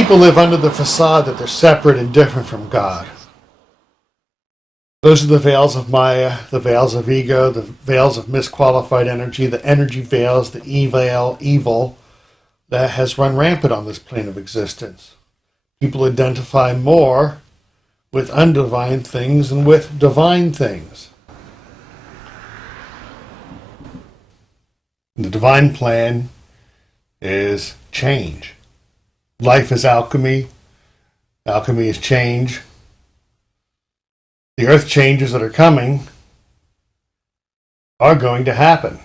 People live under the facade that they're separate and different from God. Those are the veils of Maya, the veils of ego, the veils of misqualified energy, the energy veils, the evil that has run rampant on this plane of existence. People identify more with undivine things than with divine things. The divine plan is change. Life is alchemy. Alchemy is change. The earth changes that are coming are going to happen.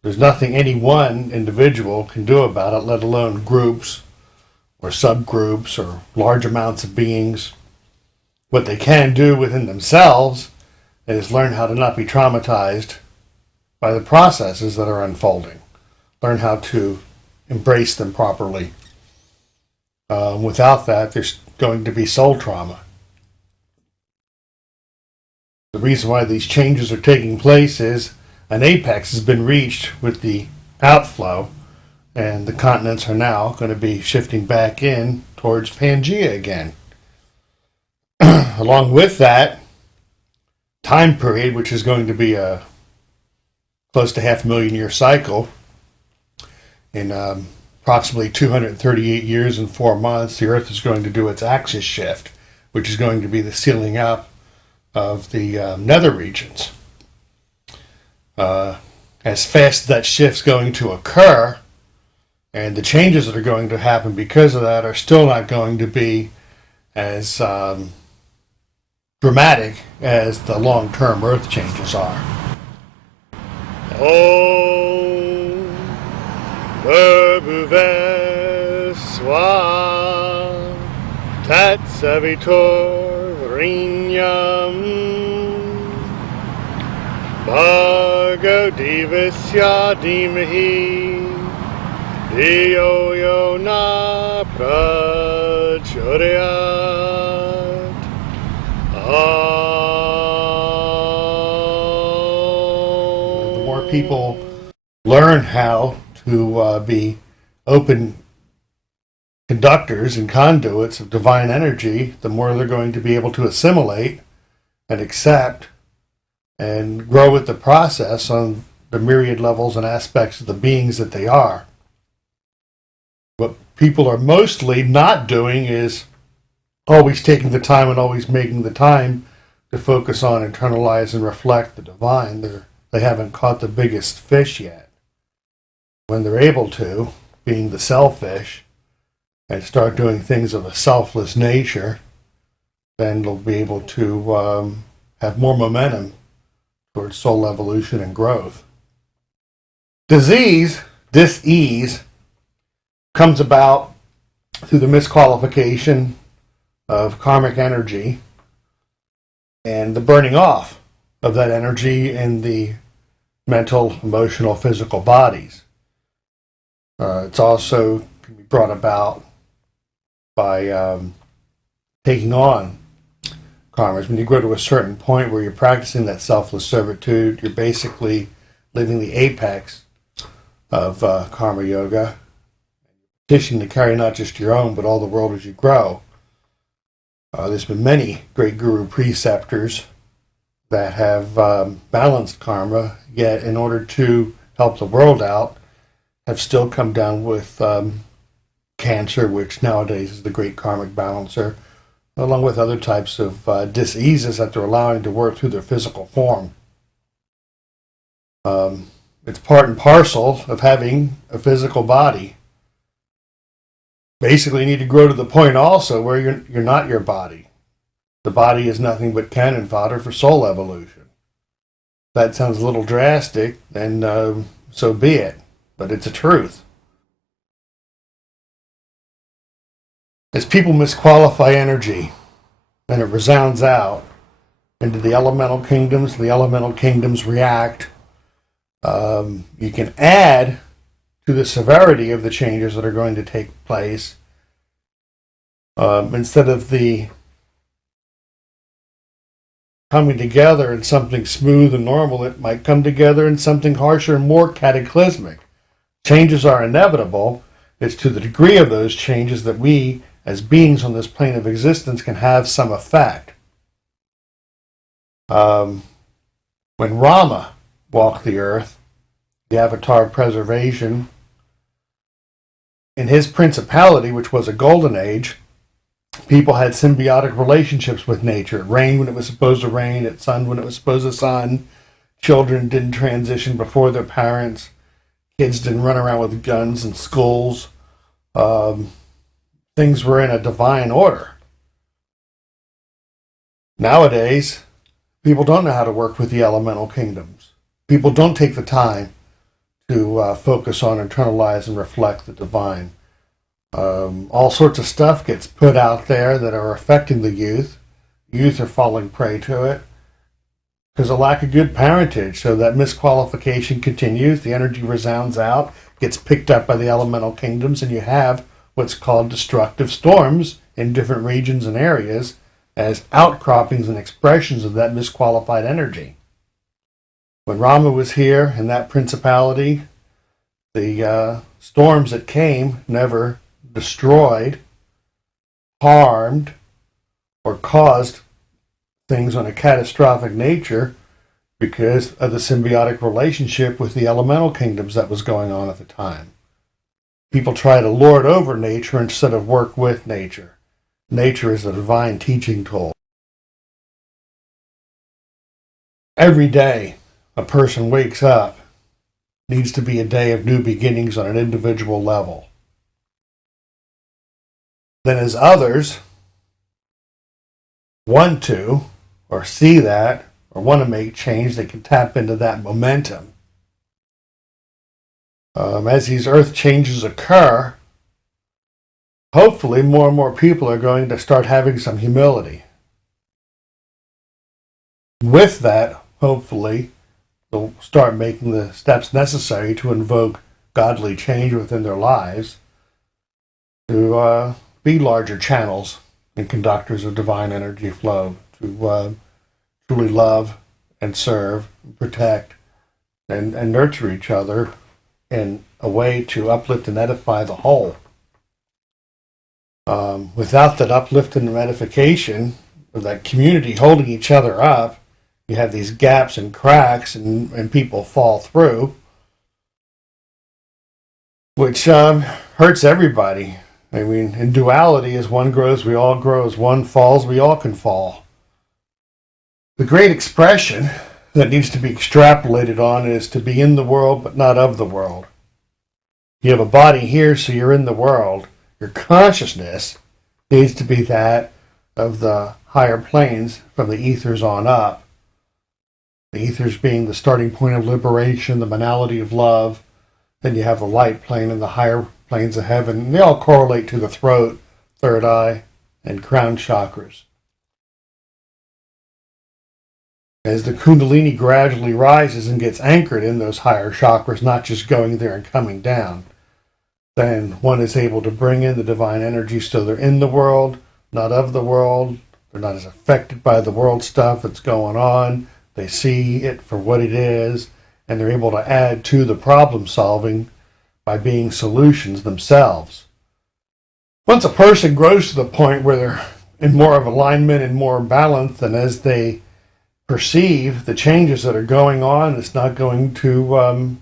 There's nothing any one individual can do about it, let alone groups or subgroups or large amounts of beings. What they can do within themselves is learn how to not be traumatized by the processes that are unfolding. Learn how to embrace them properly. Without that, there's going to be soul trauma. The reason why these changes are taking place is an apex has been reached with the outflow, and the continents are now going to be shifting back in towards Pangea again. Along with that time period, which is going to be a close to 500,000 year cycle, in approximately 238 years and 4 months, the Earth is going to do its axis shift, which is going to be the sealing up of the nether regions. As fast as that shift's going to occur, and the changes that are going to happen because of that are still not going to be as dramatic as the long-term Earth changes are. Om Verbuve Swa Tat Savitor Vrinyam Bhargo Divasya Dhimahi Dhiyo Yo Na Prachodayat. The more people learn how to be open conductors and conduits of divine energy, the more they're going to be able to assimilate and accept and grow with the process on the myriad levels and aspects of the beings that they are. What people are mostly not doing is always taking the time and always making the time to focus on, internalize, and reflect the divine. They haven't caught the biggest fish yet. When they're able to, being the selfish, and start doing things of a selfless nature, then they'll be able to have more momentum towards soul evolution and growth. Dis-ease, comes about through the misqualification of karmic energy and the burning off of that energy in the mental, emotional, physical bodies. It's also can be brought about by taking on karmas. When you grow to a certain point where you're practicing that selfless servitude, you're basically living the apex of karma yoga, petitioning to carry not just your own, but all the world as you grow. There's been many great guru preceptors that have balanced karma, yet in order to help the world out, have still come down with Cancer, which nowadays is the great karmic balancer, along with other types of diseases that they're allowing to work through their physical form. It's part and parcel of having a physical body. Basically, you need to grow to the point also where you're not your body. The body is nothing but cannon fodder for soul evolution. If that sounds a little drastic, then so be it. But it's a truth. As people misqualify energy, and it resounds out into the elemental kingdoms react. You can add to the severity of the changes that are going to take place. Instead of the coming together in something smooth and normal, it might come together in something harsher and more cataclysmic. Changes are inevitable, It's to the degree of those changes that we, as beings on this plane of existence, can have some effect. When Rama walked the earth, the avatar of preservation, in his principality, which was a golden age, people had symbiotic relationships with nature. It rained when it was supposed to rain, it sunned when it was supposed to sun. Children didn't transition before their parents. Kids didn't run around with guns in schools. Things were in a divine order. Nowadays, people don't know how to work with the elemental kingdoms. People don't take the time to focus on, internalize, and reflect the divine. All sorts of stuff gets put out there that are affecting the youth. Youth are falling prey to it. There's a lack of good parentage, so that misqualification continues. The energy resounds out, gets picked up by the elemental kingdoms, and you have what's called destructive storms in different regions and areas as outcroppings and expressions of that misqualified energy. When Rama was here in that principality, the storms that came never destroyed, harmed, or caused things on a catastrophic nature because of the symbiotic relationship with the elemental kingdoms that was going on at the time. People try to lord over nature instead of work with nature. Nature is a divine teaching tool. Every day a person wakes up needs to be a day of new beginnings on an individual level. Then as others want to, or see that, or want to make change, they can tap into that momentum. As these earth changes occur, hopefully more and more people are going to start having some humility. With that, hopefully, they'll start making the steps necessary to invoke godly change within their lives, to be larger channels and conductors of divine energy flow, to truly love and serve, and protect, and nurture each other in a way to uplift and edify the whole. Without that uplift and edification, of that community holding each other up, you have these gaps and cracks, and people fall through, which hurts everybody. I mean, in duality, as one grows, we all grow. As one falls, we all can fall. The great expression that needs to be extrapolated on is to be in the world, but not of the world. You have a body here, so you're in the world. Your consciousness needs to be that of the higher planes from the ethers on up. The ethers being the starting point of liberation, the monality of love. Then you have the light plane and the higher planes of heaven. And they all correlate to the throat, third eye, and crown chakras. As the Kundalini gradually rises and gets anchored in those higher chakras, not just going there and coming down, then one is able to bring in the divine energy so they're in the world, not of the world. They're not as affected by the world stuff that's going on. They see it for what it is, and they're able to add to the problem solving by being solutions themselves. Once a person grows to the point where they're in more of alignment and more balance, and as they perceive the changes that are going on, it's not going to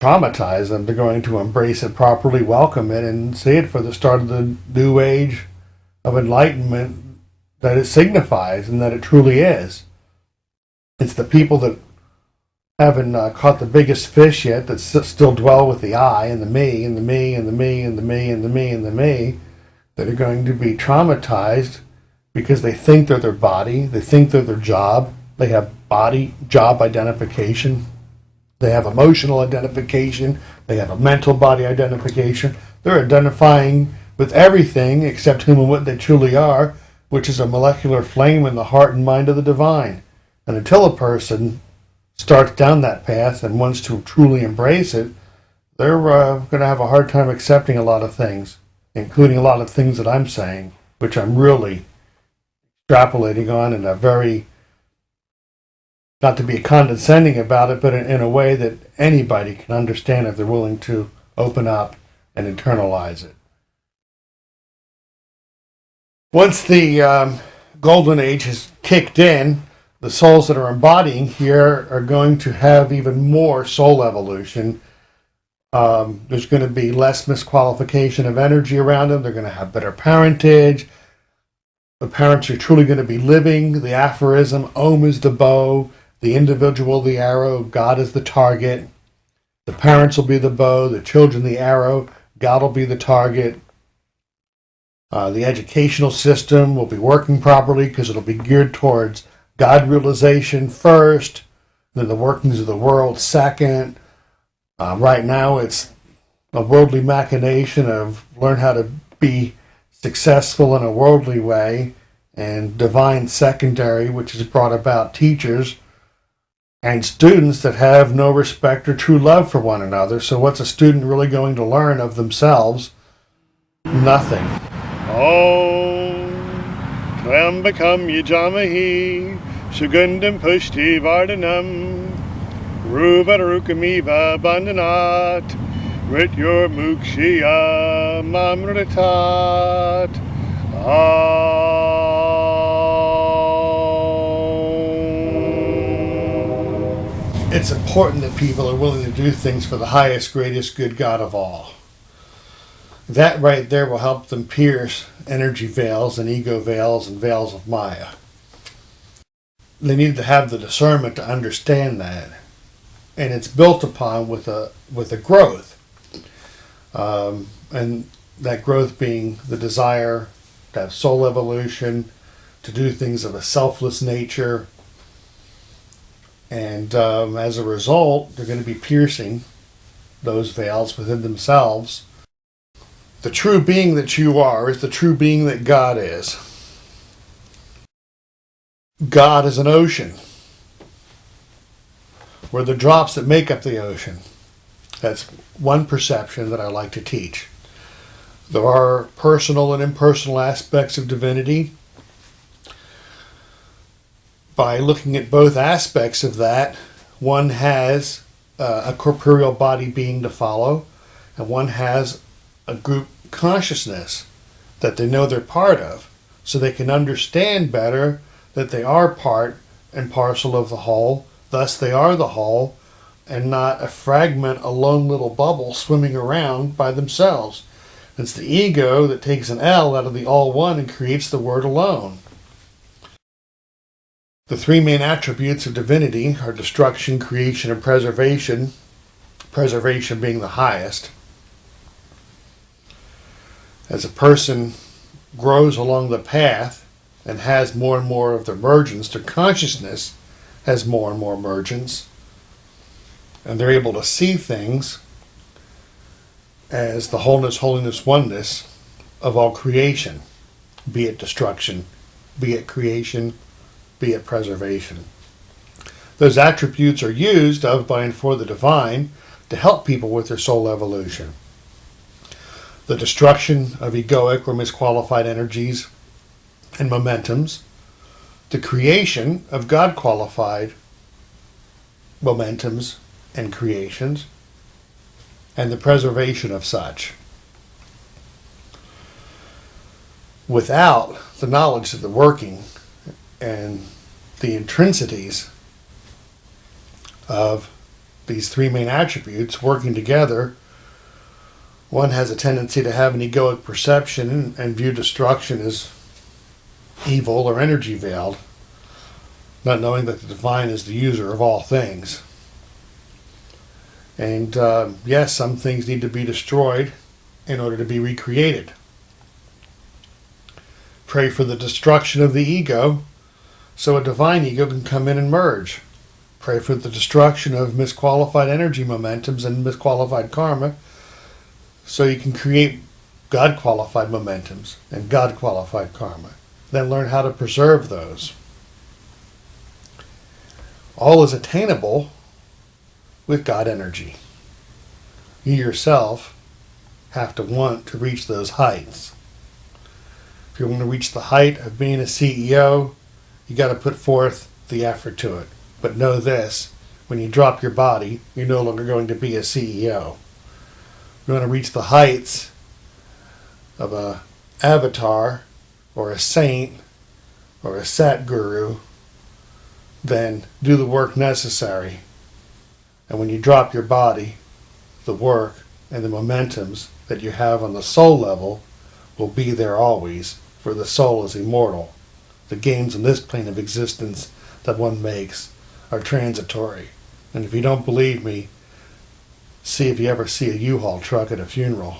traumatize them. They're going to embrace it properly, welcome it, and see it for the start of the new age of enlightenment that it signifies and that it truly is. It's the people that haven't caught the biggest fish yet, that still dwell with the I and the me and the me and the me and the me and the me and the me, that are going to be traumatized because they think they're their body, they think they're their job, they have body, job identification, they have emotional identification, they have a mental body identification. They're identifying with everything except whom and what they truly are, which is a molecular flame in the heart and mind of the divine. And until a person starts down that path and wants to truly embrace it, they're going to have a hard time accepting a lot of things, including a lot of things that I'm saying, which I'm really extrapolating on in a very, not to be condescending about it, but in a way that anybody can understand if they're willing to open up and internalize it. Once the golden age has kicked in, the souls that are embodying here are going to have even more soul evolution. There's going to be less misqualification of energy around them. They're going to have better parentage. The parents are truly going to be living. The aphorism, Om is the bow, the individual the arrow, God is the target. The parents will be the bow, the children the arrow, God will be the target. The educational system will be working properly because it'll be geared towards God realization first, then the workings of the world second. Right now it's a worldly machination of learn how to be successful in a worldly way, and divine secondary, which has brought about teachers and students that have no respect or true love for one another. So what's a student really going to learn of themselves? Nothing. Om Trambakam Yajamahi Sugundam Pushti Vardhanam Ruvarukamiva Bandhanat Rityor Mukshya Mamritat. It's important that people are willing to do things for the highest, greatest good God of all. That right there will help them pierce energy veils and ego veils and veils of Maya. They need to have the discernment to understand that. And it's built upon with a growth. And that growth being the desire to have soul evolution, to do things of a selfless nature. And as a result, they're going to be piercing those veils within themselves. The true being that you are is the true being that God is. God is an ocean. We're the drops that make up the ocean. That's one perception that I like to teach. There are personal and impersonal aspects of divinity. By looking at both aspects of that, one has a corporeal body being to follow, and one has a group consciousness that they know they're part of, so they can understand better that they are part and parcel of the whole, thus they are the whole, and not a fragment, a lone little bubble swimming around by themselves. It's the ego that takes an L out of the all one and creates the word alone. The three main attributes of divinity are destruction, creation, and preservation. Preservation being the highest. As a person grows along the path and has more and more of the emergence, their consciousness has more and more emergence, and they're able to see things as the wholeness, holiness, oneness of all creation, be it destruction, be it creation, be it preservation. Those attributes are used of, by, and for the divine to help people with their soul evolution. The destruction of egoic or misqualified energies and momentums, the creation of God-qualified momentums and creations, and the preservation of such. Without the knowledge of the working and the intrinsities of these three main attributes working together, one has a tendency to have an egoic perception and view destruction as evil or energy veiled, not knowing that the divine is the user of all things. And yes, some things need to be destroyed in order to be recreated. Pray for the destruction of the ego so a divine ego can come in and merge. Pray for the destruction of misqualified energy momentums and misqualified karma so you can create God-qualified momentums and God-qualified karma. Then learn how to preserve those. All is attainable with God energy. You yourself have to want to reach those heights. If you want to reach the height of being a CEO, you got to put forth the effort to it. But know this, when you drop your body, you're no longer going to be a CEO. you want to reach the heights of a avatar or a saint or a sat guru, then do the work necessary. And when you drop your body, the work and the momentums that you have on the soul level will be there always, for the soul is immortal. The gains in this plane of existence that one makes are transitory. And if you don't believe me, see if you ever see a U-Haul truck at a funeral.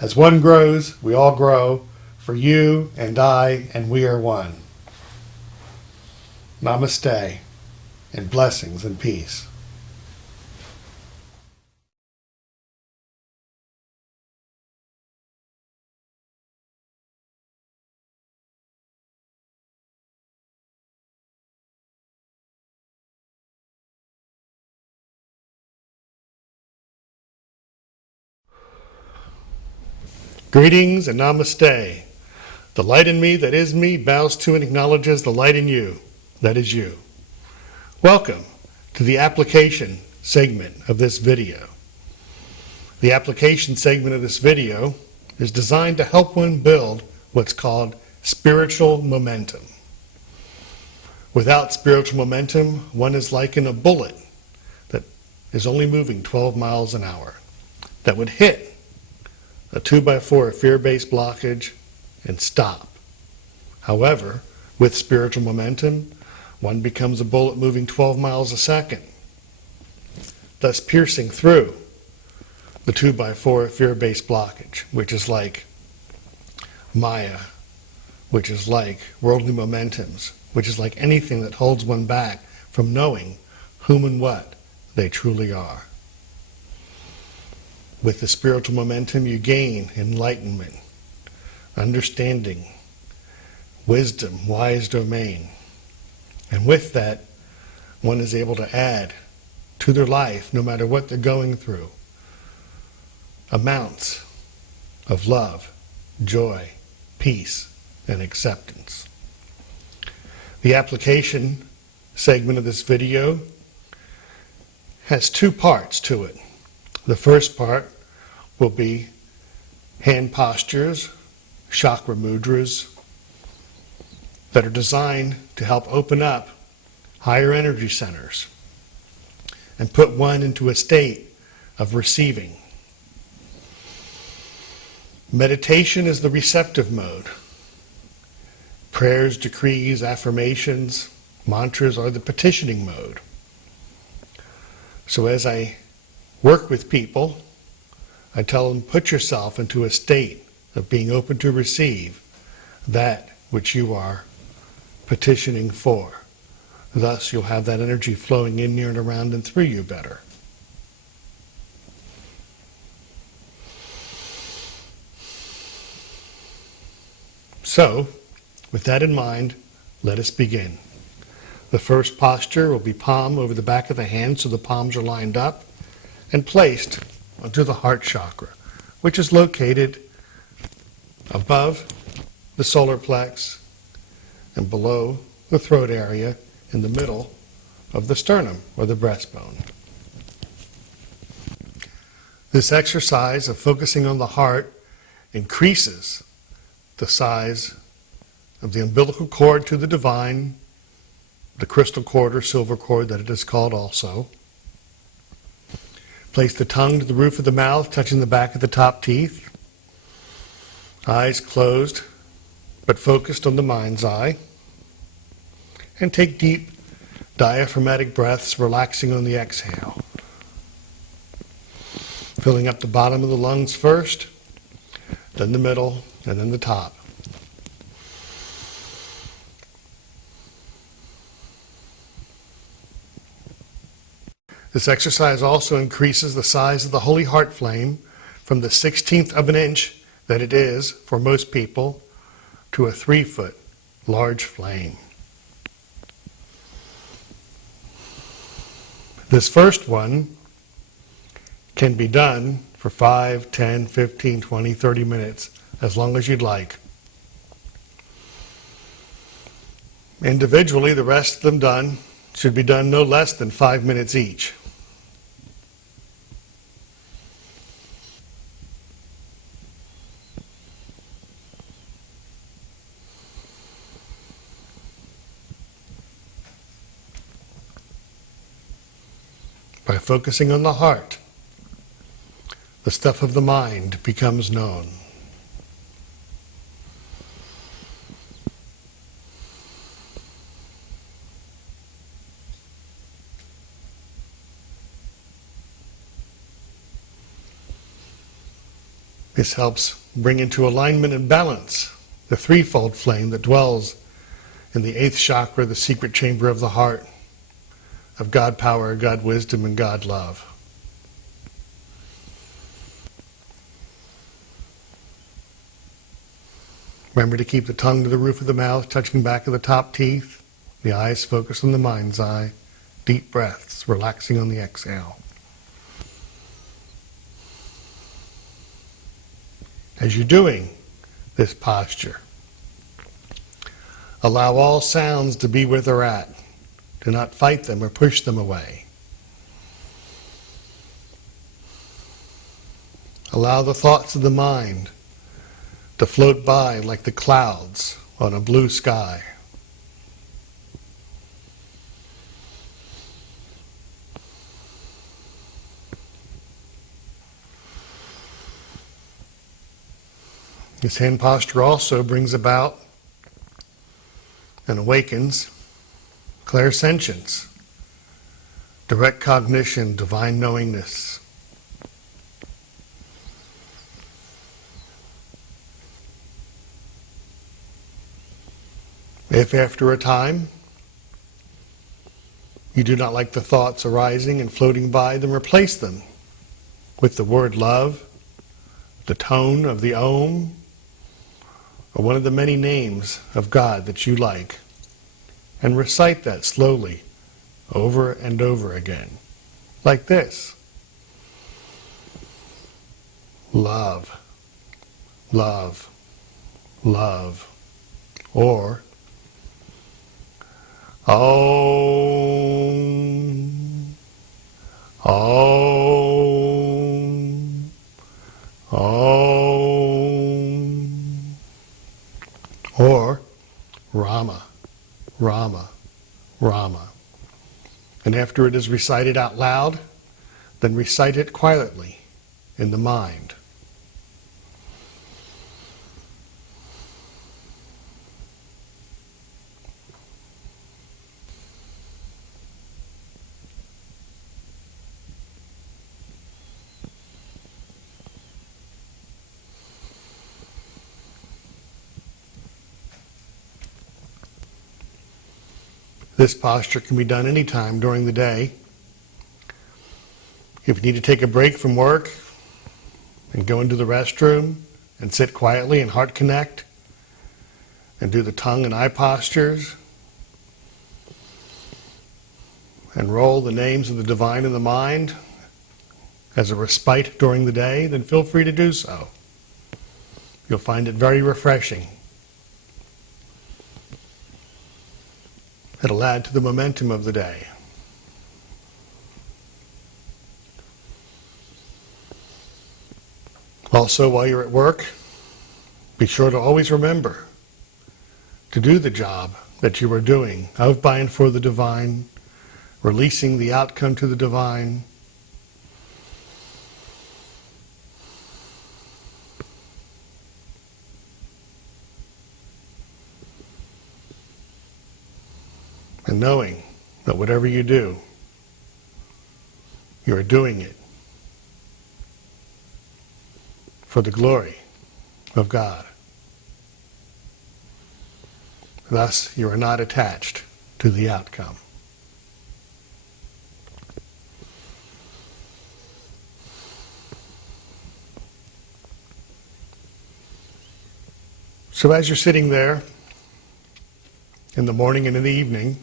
As one grows, we all grow. For you and I and we are one. Namaste, and blessings and peace. Greetings and namaste. The light in me that is me bows to and acknowledges the light in you that is you. Welcome to the application segment of this video. The application segment of this video is designed to help one build what's called spiritual momentum. Without spiritual momentum, one is like in a bullet that is only moving 12 miles an hour, that would hit a 2x4 fear-based blockage and stop. However, with spiritual momentum, one becomes a bullet moving 12 miles a second, thus piercing through the 2x4 fear-based blockage, which is like Maya, which is like worldly momentums, which is like anything that holds one back from knowing whom and what they truly are. With the spiritual momentum, you gain enlightenment, understanding, wisdom, wise domain. And with that, one is able to add to their life, no matter what they're going through, amounts of love, joy, peace, and acceptance. The application segment of this video has two parts to it. The first part will be hand postures, chakra mudras, that are designed to help open up higher energy centers and put one into a state of receiving. Meditation is the receptive mode. Prayers, decrees, affirmations, mantras are the petitioning mode. So as I work with people, I tell them, put yourself into a state of being open to receive that which you are petitioning for. Thus, you'll have that energy flowing in, near, and around and through you better. So, with that in mind, let us begin. The first posture will be palm over the back of the hand, so the palms are lined up and placed onto the heart chakra, which is located above the solar plex and below the throat area in the middle of the sternum or the breastbone. This exercise of focusing on the heart increases the size of the umbilical cord to the divine, the crystal cord or silver cord that it is called also. Place the tongue to the roof of the mouth, touching the back of the top teeth. Eyes closed, but focused on the mind's eye. And take deep diaphragmatic breaths, relaxing on the exhale. Filling up the bottom of the lungs first, then the middle, and then the top. This exercise also increases the size of the holy heart flame from the 1/16 of an inch that it is for most people to a 3-foot large flame. This first one can be done for 5, 10, 15, 20, 30 minutes, as long as you'd like. Individually, the rest of them should be done no less than 5 minutes each. focusing on the heart, the stuff of the mind becomes known. This helps bring into alignment and balance the threefold flame that dwells in the 8th chakra, the secret chamber of the heart, of God power, God wisdom, and God love. Remember to keep the tongue to the roof of the mouth, touching back of the top teeth, the eyes focused on the mind's eye, deep breaths, relaxing on the exhale. As you're doing this posture, allow all sounds to be where they're at. Do not fight them or push them away. Allow the thoughts of the mind to float by like the clouds on a blue sky. This hand posture also brings about and awakens clairsentience, direct cognition, divine knowingness. If after a time you do not like the thoughts arising and floating by, then replace them with the word love, the tone of the Om, or one of the many names of God that you like, and recite that slowly over and over again, like this. Love, love, love. Or Om, Om, Om. Or Rama, Rama, Rama. And after it is recited out loud, then recite it quietly in the mind. This posture can be done anytime during the day. If you need to take a break from work and go into the restroom and sit quietly and heart connect and do the tongue and eye postures and roll the names of the divine in the mind as a respite during the day, then feel free to do so. You'll find it very refreshing. It'll add to the momentum of the day. Also, while you're at work, be sure to always remember to do the job that you are doing of, by, and for the divine, releasing the outcome to the divine. And knowing that whatever you do, you are doing it for the glory of God. Thus, you are not attached to the outcome. So as you're sitting there in the morning and in the evening,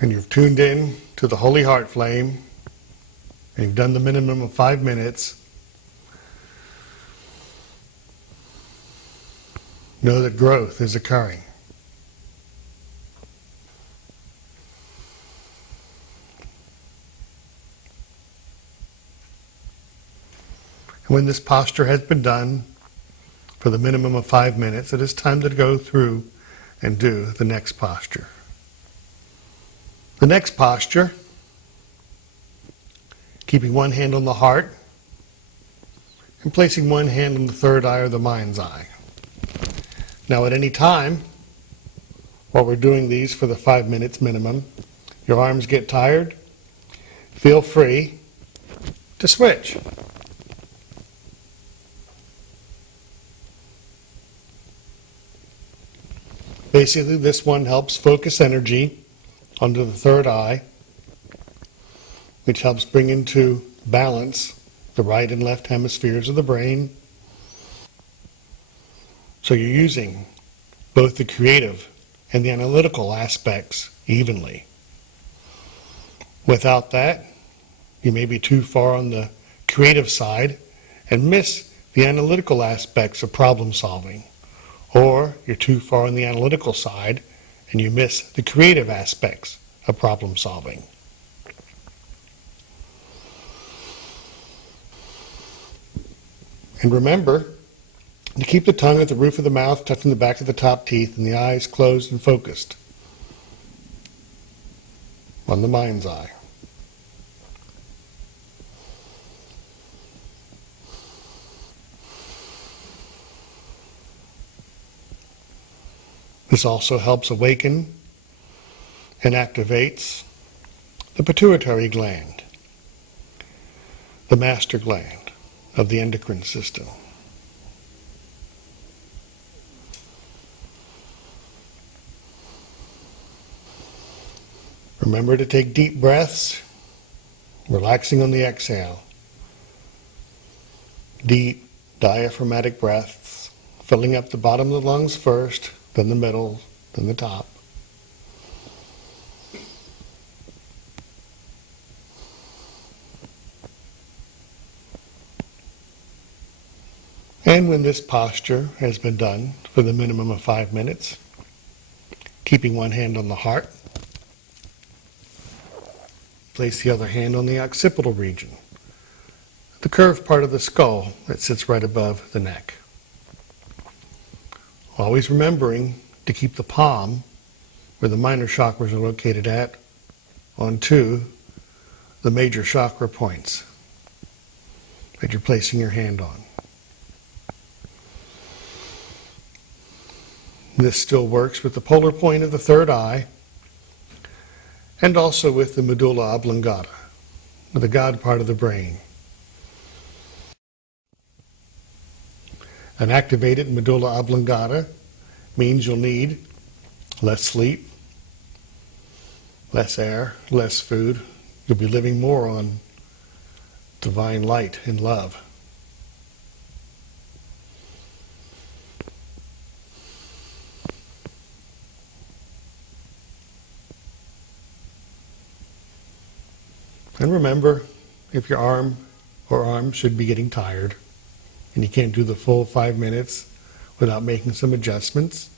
and you've tuned in to the Holy Heart Flame, and you've done the minimum of 5 minutes, know that growth is occurring. And when this posture has been done for the minimum of 5 minutes, it is time to go through and do the next posture. The next posture, keeping one hand on the heart and placing one hand on the third eye or the mind's eye. Now at any time, while we're doing these for the 5 minutes minimum, your arms get tired, feel free to switch. Basically, this one helps focus energy onto the third eye, which helps bring into balance the right and left hemispheres of the brain. So you're using both the creative and the analytical aspects evenly. Without that, you may be too far on the creative side and miss the analytical aspects of problem solving. Or you're too far on the analytical side and you miss the creative aspects of problem solving. And remember to keep the tongue at the roof of the mouth, touching the back of the top teeth, and the eyes closed and focused on the mind's eye. This also helps awaken and activates the pituitary gland, the master gland of the endocrine system. Remember to take deep breaths, relaxing on the exhale. Deep diaphragmatic breaths, filling up the bottom of the lungs first, then the middle, then the top. And when this posture has been done for the minimum of 5 minutes, keeping one hand on the heart, place the other hand on the occipital region, the curved part of the skull that sits right above the neck. Always remembering to keep the palm, where the minor chakras are located at, onto the major chakra points that you're placing your hand on. This still works with the polar point of the third eye and also with the medulla oblongata, the God part of the brain. An activated medulla oblongata means you'll need less sleep, less air, less food. You'll be living more on divine light and love. And remember, if your arm or arms should be getting tired and you can't do the full 5 minutes without making some adjustments,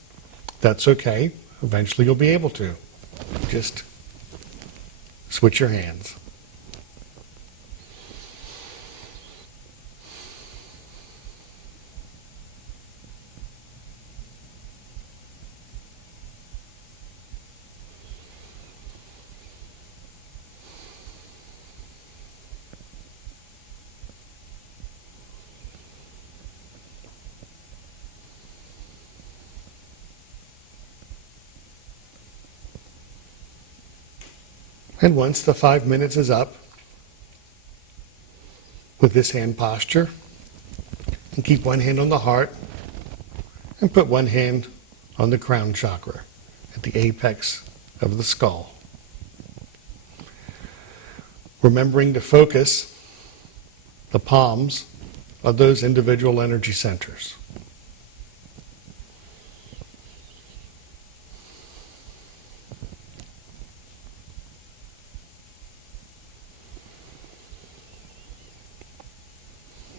that's okay. Eventually you'll be able to. Just switch your hands. And once the 5 minutes is up, with this hand posture, and keep one hand on the heart, and put one hand on the crown chakra, at the apex of the skull. Remembering to focus the palms of those individual energy centers.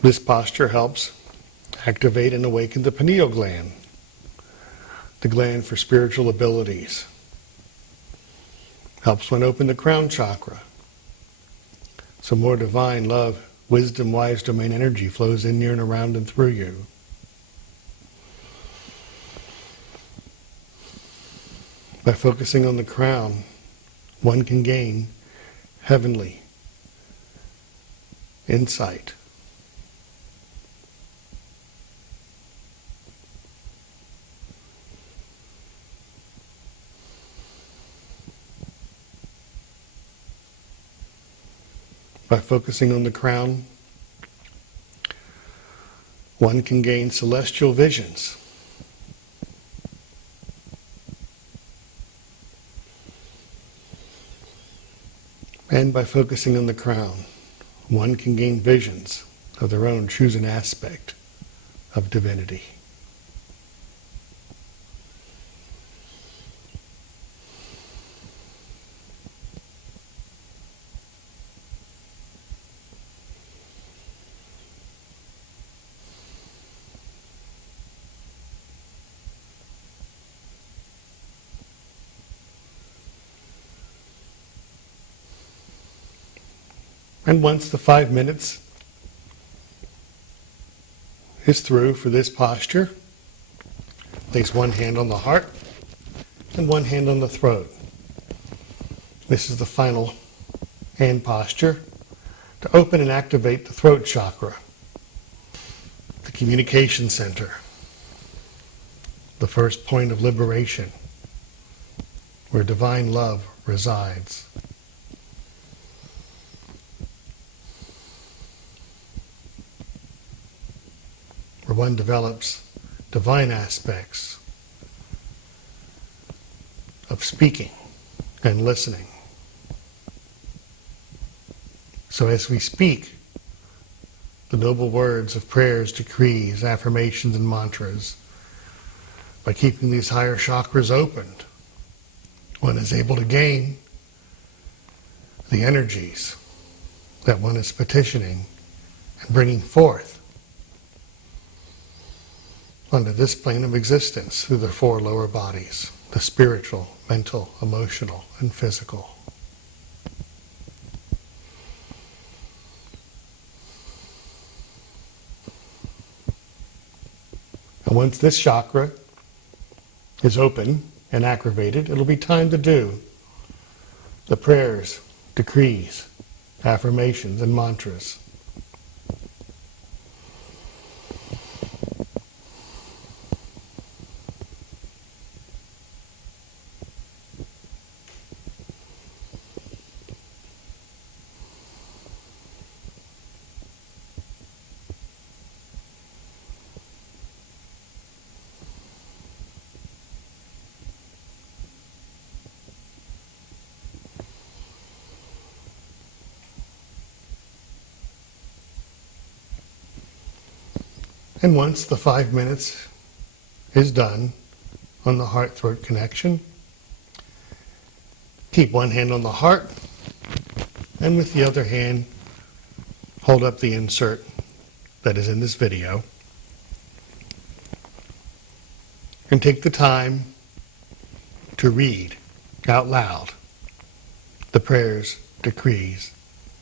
This posture helps activate and awaken the pineal gland, the gland for spiritual abilities. Helps one open the crown chakra, so more divine love, wisdom, wise domain energy flows in, near, and around and through you. By focusing on the crown, one can gain heavenly insight. By focusing on the crown, one can gain celestial visions. And by focusing on the crown, one can gain visions of their own chosen aspect of divinity. And once the 5 minutes is through for this posture, place one hand on the heart and one hand on the throat. This is the final hand posture to open and activate the throat chakra, the communication center, the first point of liberation, where divine love resides. Where one develops divine aspects of speaking and listening. So as we speak the noble words of prayers, decrees, affirmations, and mantras, by keeping these higher chakras opened, one is able to gain the energies that one is petitioning and bringing forth onto this plane of existence through the four lower bodies, the spiritual, mental, emotional, and physical. And once this chakra is open and activated, it'll be time to do the prayers, decrees, affirmations, and mantras. And once the 5 minutes is done on the heart-throat connection, keep one hand on the heart, and with the other hand, hold up the insert that is in this video, and take the time to read out loud the prayers, decrees,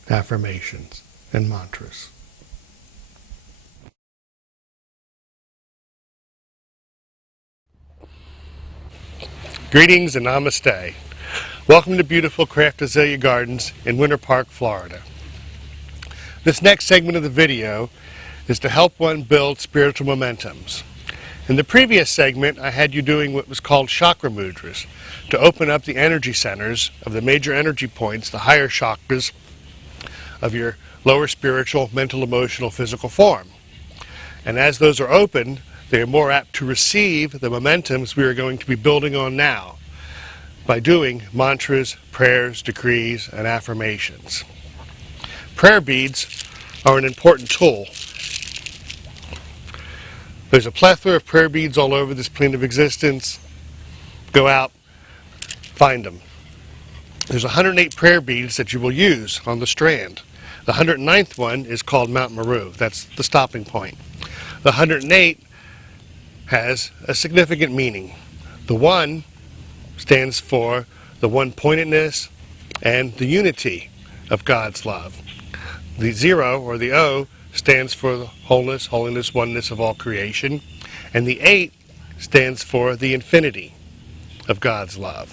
affirmations, and mantras. Greetings and namaste. Welcome to beautiful Craft Azalea Gardens in Winter Park, Florida. This next segment of the video is to help one build spiritual momentums. In the previous segment, I had you doing what was called chakra mudras to open up the energy centers of the major energy points, the higher chakras of your lower spiritual, mental, emotional, physical form. And as those are opened, they are more apt to receive the momentums we are going to be building on now by doing mantras, prayers, decrees, and affirmations. Prayer beads are an important tool. There's a plethora of prayer beads all over this plane of existence. Go out, find them. There's 108 prayer beads that you will use on the strand. The 109th one is called Mount Meru. That's the stopping point. The 108 has a significant meaning. The 1 stands for the one-pointedness and the unity of God's love. The 0, or the O, stands for the wholeness, holiness, oneness of all creation. And the 8 stands for the infinity of God's love.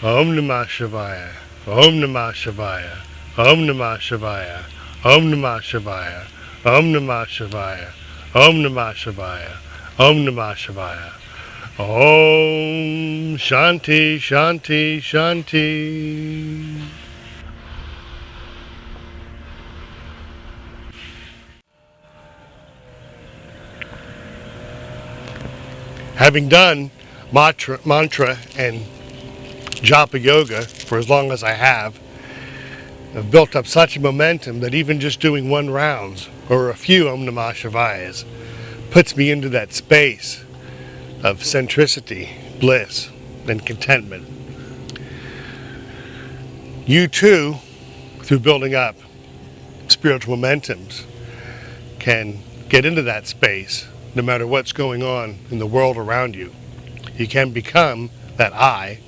Om Namah Shivaya. Om Namah Shivaya. Om Namah Shivaya. Om Namah Shivaya. Om Namah Shivaya. Om Namah Shivaya. Om Namah Shivaya. Om Shanti Shanti Shanti. Having done mantra and japa yoga for as long as I have, I've built up such a momentum that even just doing one rounds or a few Om Namah Shivayas puts me into that space of centricity, bliss, and contentment. You too, through building up spiritual momentums, can get into that space no matter what's going on in the world around you. You can become that eye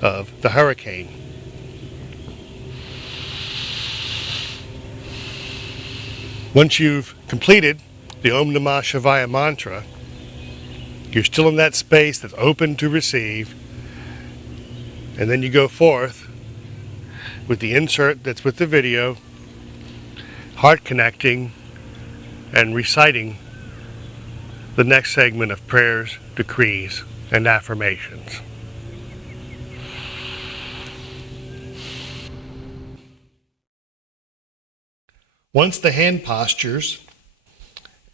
of the hurricane. Once you've completed the Om Namah Shivaya mantra, you're still in that space that's open to receive, and then you go forth with the insert that's with the video, heart connecting, and reciting the next segment of prayers, decrees, and affirmations. Once the hand postures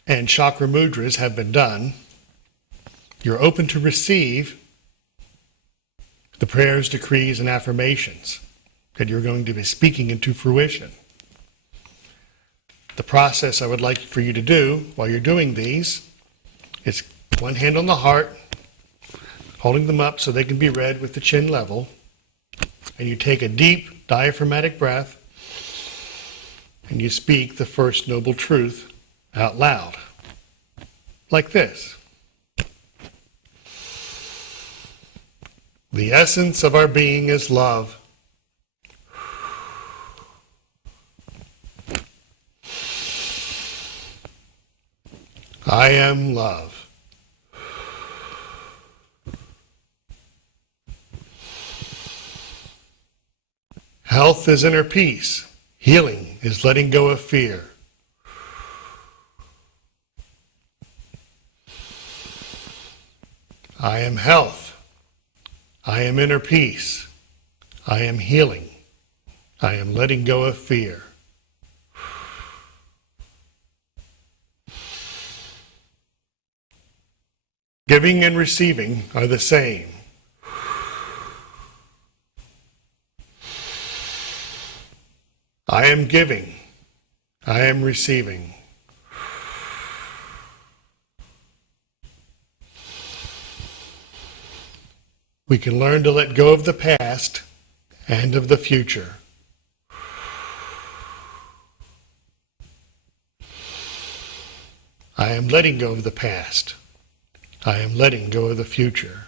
and chakra mudras have been done, you're open to receive the prayers, decrees, and affirmations that you're going to be speaking into fruition. The process I would like for you to do while you're doing these is one hand on the heart, holding them up so they can be read with the chin level, and you take a deep diaphragmatic breath and you speak the first noble truth out loud, like this. The essence of our being is love. I am love. Health is inner peace. Healing is letting go of fear. I am health. I am inner peace. I am healing. I am letting go of fear. Giving and receiving are the same. I am giving. I am receiving. We can learn to let go of the past and of the future. I am letting go of the past. I am letting go of the future.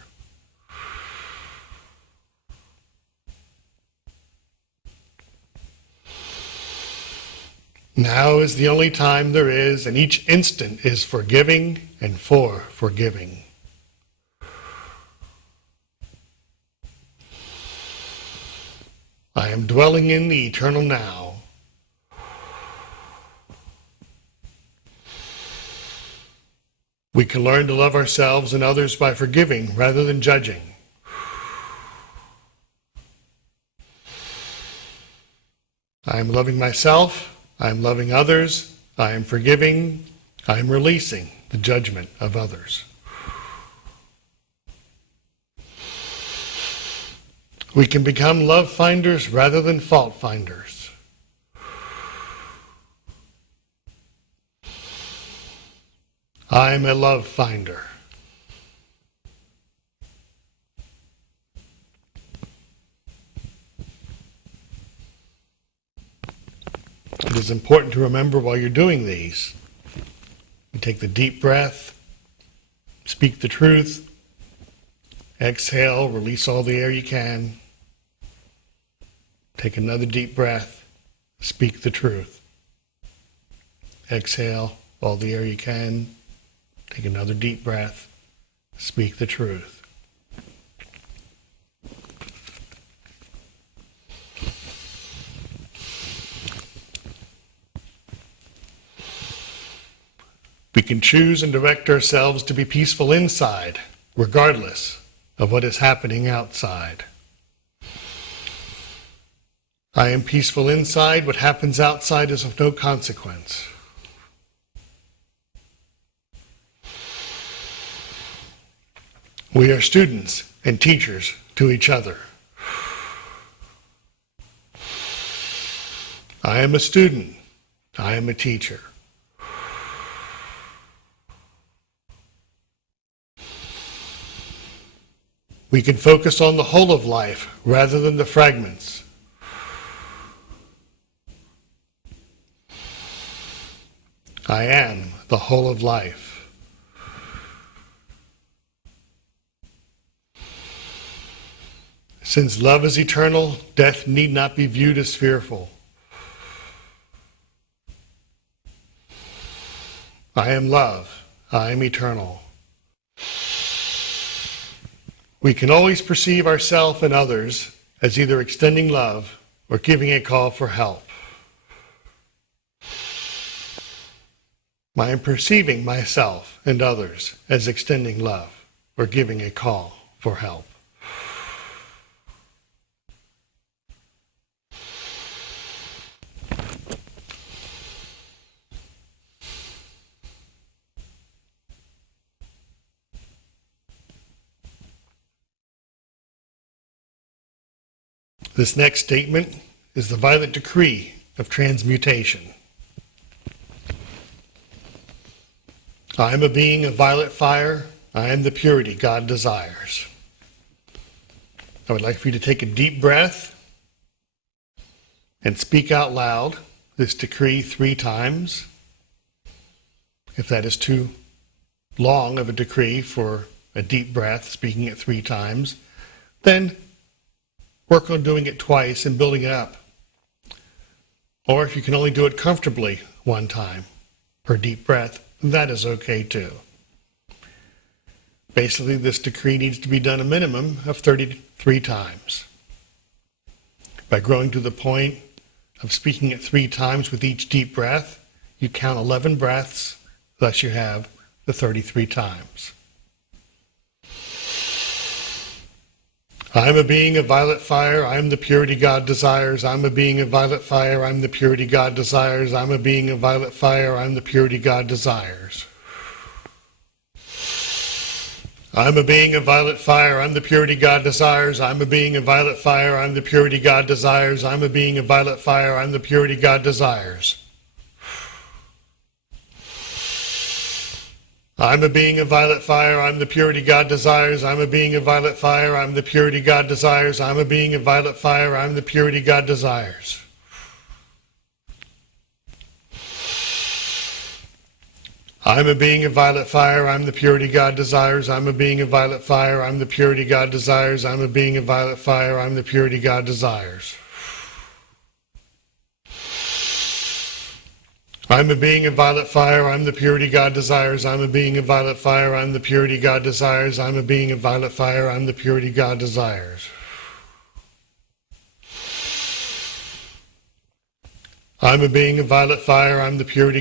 Now is the only time there is, and each instant is for giving and for forgiving. I am dwelling in the eternal now. We can learn to love ourselves and others by forgiving rather than judging. I am loving myself. I am loving others. I am forgiving. I am releasing the judgment of others. We can become love finders rather than fault finders. I am a love finder. It is important to remember while you're doing these. You take the deep breath, speak the truth, exhale, release all the air you can. Take another deep breath, speak the truth. Exhale all the air you can. Take another deep breath, speak the truth. We can choose and direct ourselves to be peaceful inside, regardless of what is happening outside. I am peaceful inside. What happens outside is of no consequence. We are students and teachers to each other. I am a student. I am a teacher. We can focus on the whole of life rather than the fragments. I am the whole of life. Since love is eternal, death need not be viewed as fearful. I am love. I am eternal. We can always perceive ourselves and others as either extending love or giving a call for help. I am perceiving myself and others as extending love or giving a call for help. This next statement is the violet decree of transmutation. I am a being of violet fire. I am the purity God desires. I would like for you to take a deep breath and speak out loud this decree 3 times. If that is too long of a decree for a deep breath, speaking it 3 times, then work on doing it twice and building it up. Or if you can only do it comfortably 1 time per deep breath, that is okay too. Basically, this decree needs to be done a minimum of 33 times. By growing to the point of speaking it 3 times with each deep breath, you count 11 breaths, thus you have the 33 times. I am a being of violet fire. I am the purity God desires. I am a being of violet fire. I am the purity God desires. I am a being of violet fire. I am the purity God desires. I am a being of violet fire. I am the purity God desires. I am a being of violet fire. I am the purity God desires. I am a being of violet fire. I am the purity God desires. I'm a being of violet fire. I'm the purity God desires. I'm a being of violet fire. I'm the purity God desires. I'm a being of violet fire. I'm the purity God desires. I'm a being of violet fire. I'm the purity God desires. I'm a being of violet fire. I'm the purity God desires. I'm a being of violet fire. I'm the purity God desires. I'm a being of violet fire. I'm the purity God desires. I'm a being of violet fire. I'm the purity God desires. I'm a being of violet fire. I'm the purity God desires. I'm a being of violet fire. I'm the purity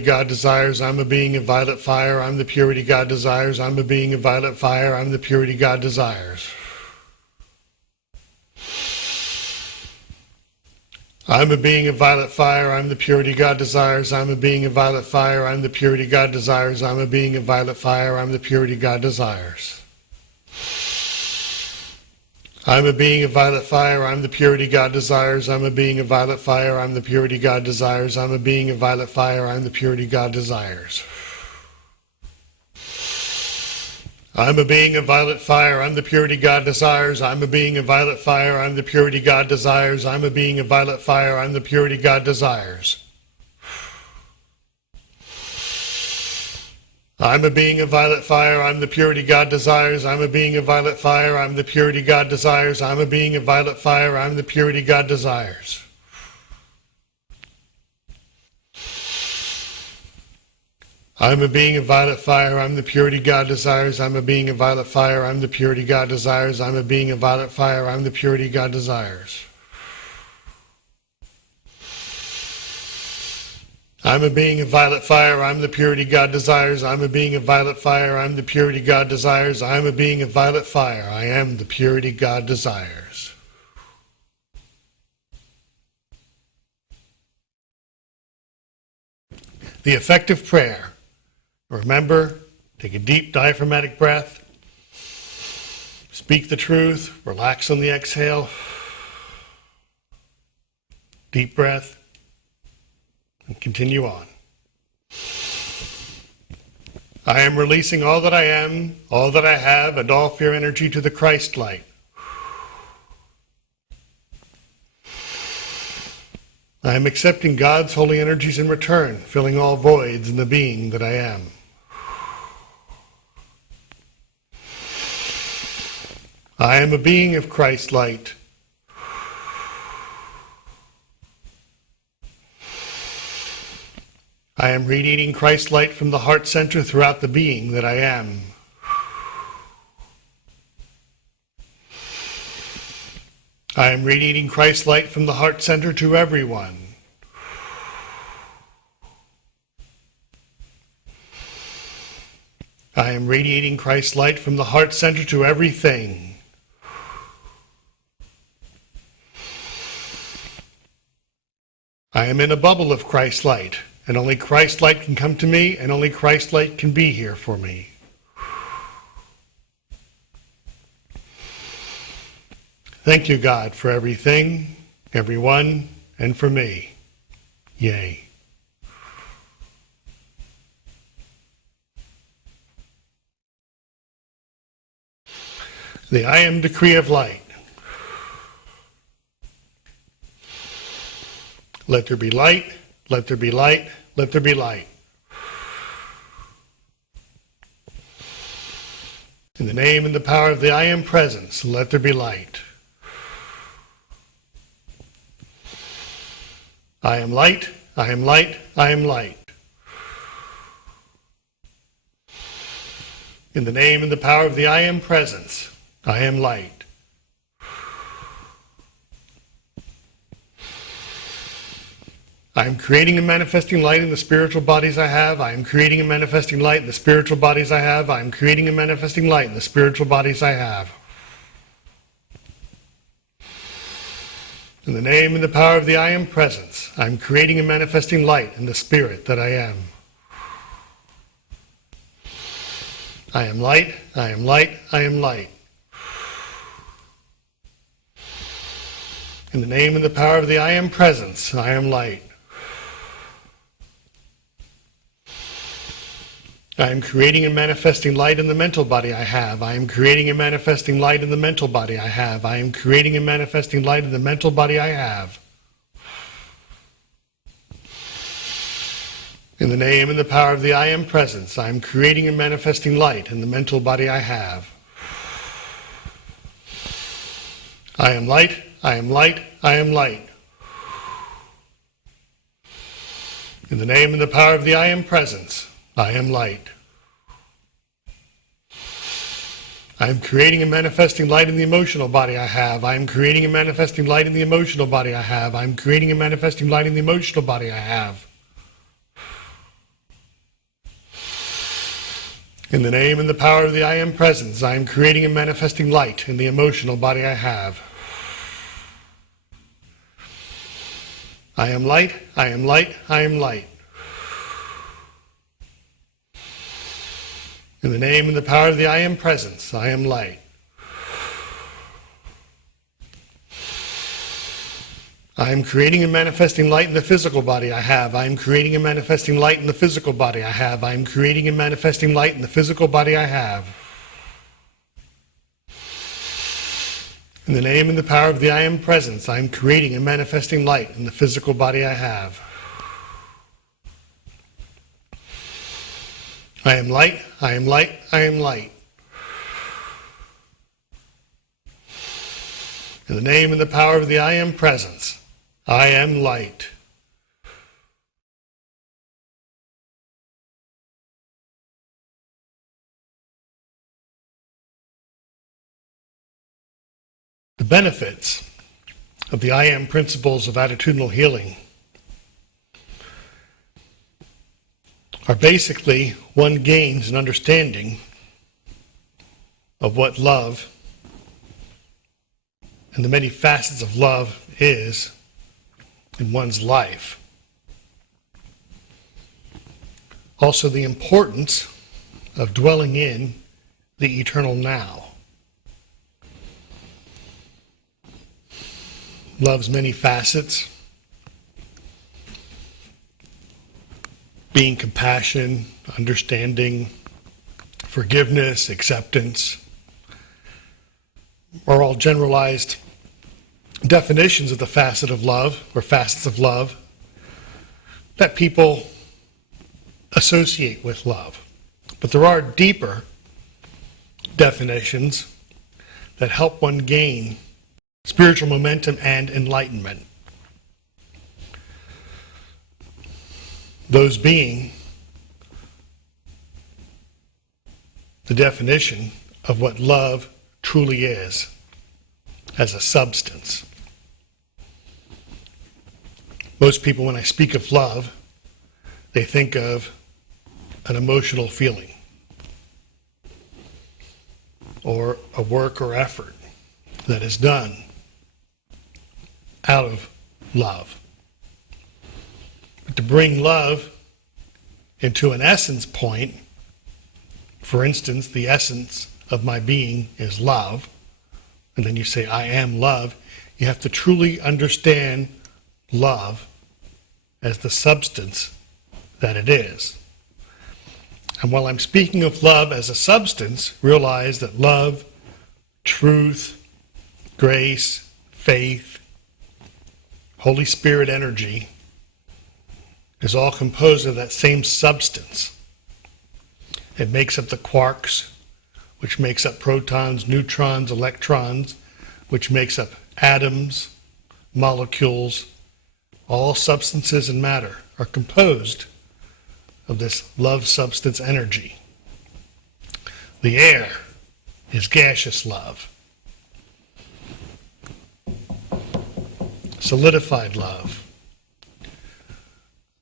God desires. I'm a being of violet fire. I'm the purity God desires. I'm a being of violet fire. I'm the purity God desires. I'm a being of violet fire. I'm the purity God desires. I'm a being of violet fire. I'm the purity God desires. I'm a being of violet fire. I'm the purity God desires. I'm a being of violet fire. I'm the purity God desires. I'm a being of violet fire. I'm the purity God desires. I'm a being of violet fire. I'm the purity God desires. I'm a being of violet fire. I'm the purity God desires. I'm a being of violet fire. I'm the purity God desires. I'm a being of violet fire. I'm the purity God desires. I'm a being of violet fire. I'm the purity God desires. I'm a being of violet fire. I'm the purity God desires. I'm a being of violet fire. I'm the purity God desires. I'm a being of violet fire. I'm the purity God desires. I'm a being of violet fire. I'm the purity God desires. I'm a being of violet fire. I'm the purity God desires. I'm a being of violet fire. I'm the purity God desires. I'm a being of violet fire. I'm the purity God desires. I'm a being of violet fire. I am the purity God desires. The effective prayer. Remember, take a deep diaphragmatic breath. Speak the truth. Relax on the exhale. Deep breath. And continue on. I am releasing all that I am, all that I have, and all fear energy to the Christ light. I am accepting God's holy energies in return, filling all voids in the being that I am. I am a being of Christ light. I am radiating Christ light from the heart center throughout the being that I am. I am radiating Christ light from the heart center to everyone. I am radiating Christ light from the heart center to everything. I am in a bubble of Christ light, and only Christ light can come to me, and only Christ light can be here for me. Thank you, God, for everything, everyone, and for me. Yay. The I am decree of light. Let there be light, let there be light, let there be light. In the name and the power of the I am presence, let there be light. I am light, I am light, I am light. In the name and the power of the I am presence, I am light. I am creating and manifesting light in the spiritual bodies I have. I am creating and manifesting light in the spiritual bodies I have. I am creating and manifesting light in the spiritual bodies I have. In the name and the power of the I am presence, I am creating and manifesting light in the spirit that I am. I am light, I am light, I am light. In the name and the power of the I am presence, I am light. I am creating and manifesting light in the mental body I have. I am creating and manifesting light in the mental body I have. I am creating and manifesting light in the mental body I have. In the name and the power of the I am presence, I am creating and manifesting light in the mental body I have. I am light, I am light, I am light. In the name and the power of the I am presence, I am light. I am creating and manifesting light in the emotional body I have. I am creating and manifesting light in the emotional body I have. I am creating and manifesting light in the emotional body I have. In the name and the power of the I am presence, I am creating and manifesting light in the emotional body I have. I am light, I am light, I am light. In the name and the power of the I am presence, I am light. I am creating and manifesting light in the physical body I have. I am creating and manifesting light in the physical body I have. I am creating and manifesting light in the physical body I have. In the name and the power of the I am presence, I am creating and manifesting light in the physical body I have. I am light, I am light, I am light. In the name and the power of the I am presence, I am light. The benefits of the I am principles of attitudinal healing. are basically one gains an understanding of what love and the many facets of love is in one's life. Also, the importance of dwelling in the eternal now. Love's many facets, being compassion, understanding, forgiveness, acceptance, are all generalized definitions of the facet of love, or facets of love, that people associate with love. But there are deeper definitions that help one gain spiritual momentum and enlightenment. Those being the definition of what love truly is as a substance. Most people, when I speak of love, they think of an emotional feeling or a work or effort that is done out of love. But to bring love into an essence point, for instance, the essence of my being is love, and then you say, I am love, you have to truly understand love as the substance that it is. And while I'm speaking of love as a substance, realize that love, truth, grace, faith, Holy Spirit energy is all composed of that same substance. It makes up the quarks, which makes up protons, neutrons, electrons, which makes up atoms, molecules. All substances and matter are composed of this love substance energy. The air is gaseous love. Solidified love.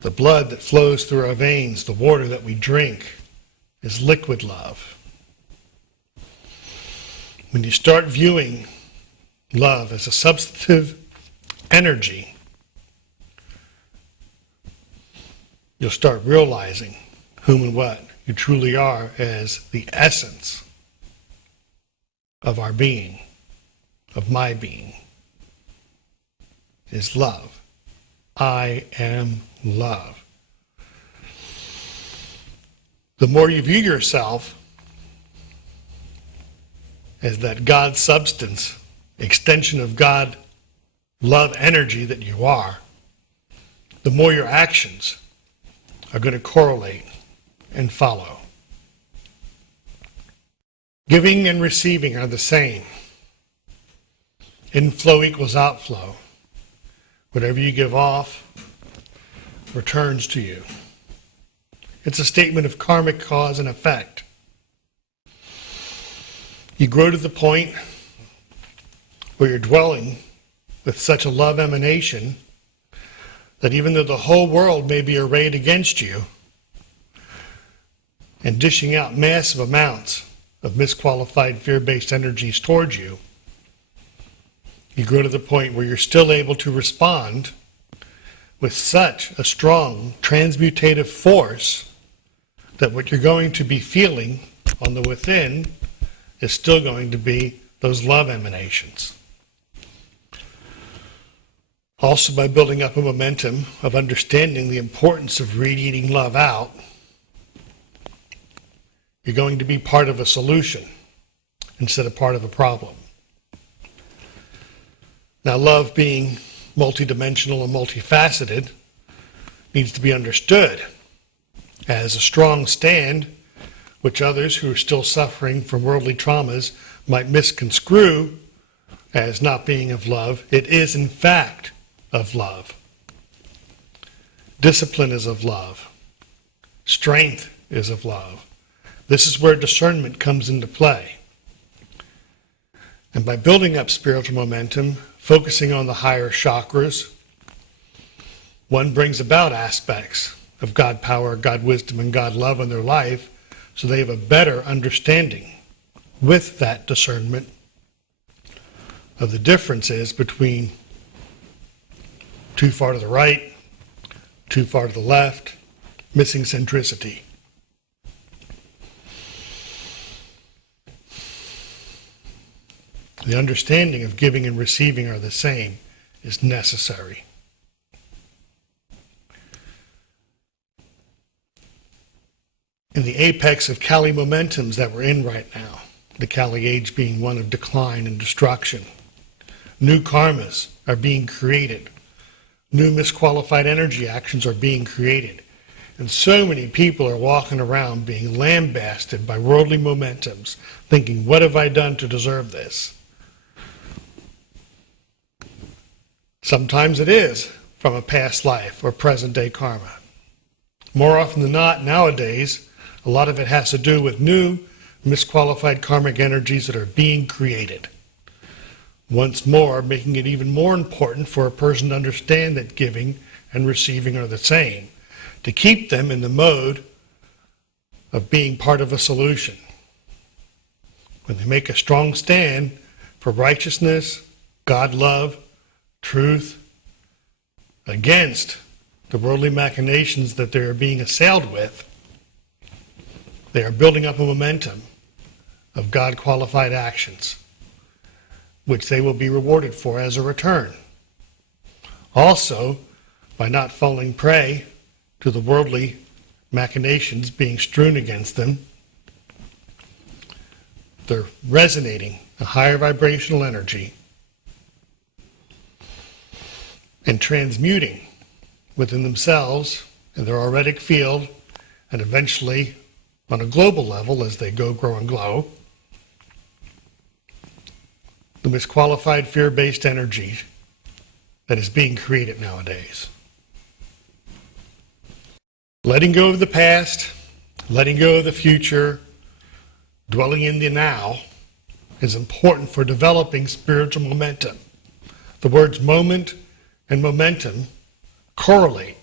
The blood that flows through our veins, the water that we drink, is liquid love. When you start viewing love as a substantive energy, you'll start realizing whom and what you truly are as the essence of our being, of my being, is love. I am love. The more you view yourself as that God substance, extension of God love energy that you are, the more your actions are going to correlate and follow. Giving and receiving are the same. Inflow equals outflow. Whatever you give off returns to you. It's a statement of karmic cause and effect. You grow to the point where you're dwelling with such a love emanation that even though the whole world may be arrayed against you and dishing out massive amounts of misqualified fear-based energies towards you, you grow to the point where you're still able to respond with such a strong transmutative force that what you're going to be feeling on the within is still going to be those love emanations. Also, by building up a momentum of understanding the importance of radiating love out, you're going to be part of a solution instead of part of a problem. Now, love being multidimensional and multifaceted needs to be understood as a strong stand, which others who are still suffering from worldly traumas might misconstrue as not being of love. It is, in fact, of love. Discipline is of love. Strength is of love. This is where discernment comes into play. And by building up spiritual momentum, focusing on the higher chakras, one brings about aspects of God power, God wisdom, and God love in their life, so they have a better understanding with that discernment of the differences between too far to the right, too far to the left, missing centricity. The understanding of giving and receiving are the same is necessary. In the apex of Kali momentums that we're in right now, the Kali age being one of decline and destruction, new karmas are being created. New misqualified energy actions are being created. And so many people are walking around being lambasted by worldly momentums, thinking, what have I done to deserve this? Sometimes it is from a past life or present day karma. More often than not, nowadays, a lot of it has to do with new misqualified karmic energies that are being created. Once more, making it even more important for a person to understand that giving and receiving are the same, to keep them in the mode of being part of a solution. When they make a strong stand for righteousness, God love, truth, against the worldly machinations that they are being assailed with, they are building up a momentum of God-qualified actions, which they will be rewarded for as a return. Also, by not falling prey to the worldly machinations being strewn against them, they're resonating a higher vibrational energy and transmuting within themselves in their auric field, and eventually on a global level as they go, grow, and glow, the misqualified fear-based energy that is being created nowadays. Letting go of the past, letting go of the future, dwelling in the now is important for developing spiritual momentum. The words moment and momentum correlate.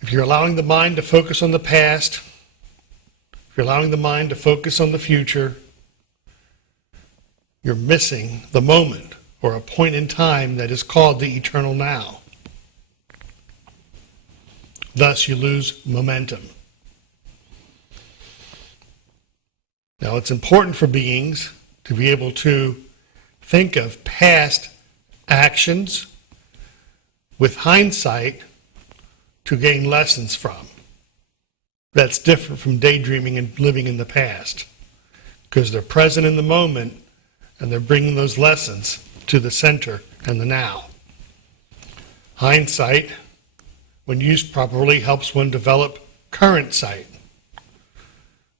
If you're allowing the mind to focus on the past, if you're allowing the mind to focus on the future, you're missing the moment or a point in time that is called the eternal now. Thus, you lose momentum. Now, it's important for beings to be able to think of past actions with hindsight to gain lessons from. That's different from daydreaming and living in the past, because they're present in the moment and they're bringing those lessons to the center and the now. Hindsight, when used properly, helps one develop current sight.